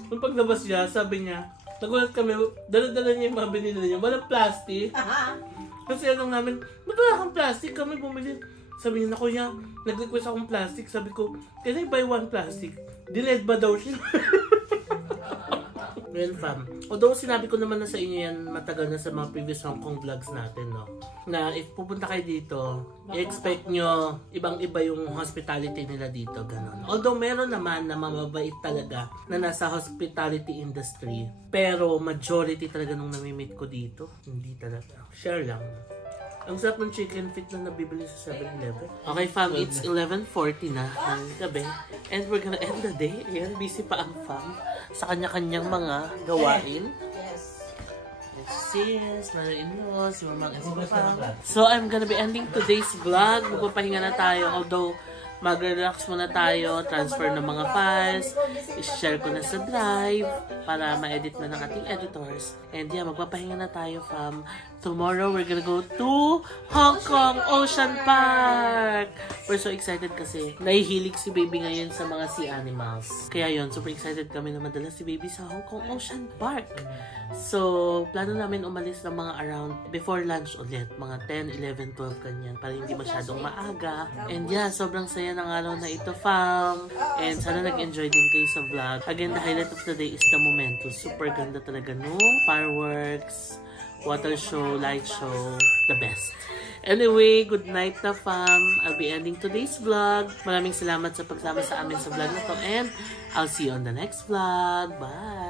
Nung paglabas niya, sabi niya, nagulat kami, dala-dala niya yung mga binili niya, walang plastic. Kasi anong namin, ba't wala kang plastic? Kami bumili. Sabi niya, naku niya, nag-request akong plastic. Sabi ko, can I buy one plastic? Dined ba daw siya? Well, fam. Although sinabi ko naman na sa inyo yan matagal na sa mga previous Hong Kong vlogs natin, no? Na if pupunta kayo dito, i-expect nyo ibang-iba yung hospitality nila dito, ganun. Although meron naman na mamabait talaga na nasa hospitality industry. Pero majority talaga nung namimit ko dito, hindi talaga. Share lang. Ang sarap ng chicken feet na nabibili sa 7-Eleven. Okay fam, it's 11:40 na ng gabi. And we're gonna end the day. Ayan, busy pa ang fam sa kanya-kanyang mga gawain. Sis, mother-in-law, si mamang and si fam. So I'm gonna be ending today's vlog. Magpapahinga na tayo. Although, mag-relax muna tayo, transfer ng mga files, i-share ko na sa Drive para ma-edit na ng ating editors. And yeah, magpapahinga na tayo fam. Tomorrow, we're gonna go to Hong Kong Ocean Park! We're so excited kasi nahihilig si baby ngayon sa mga sea animals. Kaya yun, super excited kami na madala si baby sa Hong Kong Ocean Park. So, plano namin umalis ng mga around before lunch ulit. Mga 10, 11, 12 kanyan para hindi masyadong maaga. And yeah, sobrang saya ng araw na ito fam. And sana nag-enjoy din kayo sa vlog. Again, the highlight of the day is the momento. Super ganda talaga nung fireworks, water show, light show, the best. Anyway, good night na fam. I'll be ending today's vlog. Maraming salamat sa pagsama sa amin sa vlog na to. And I'll see you on the next vlog. Bye!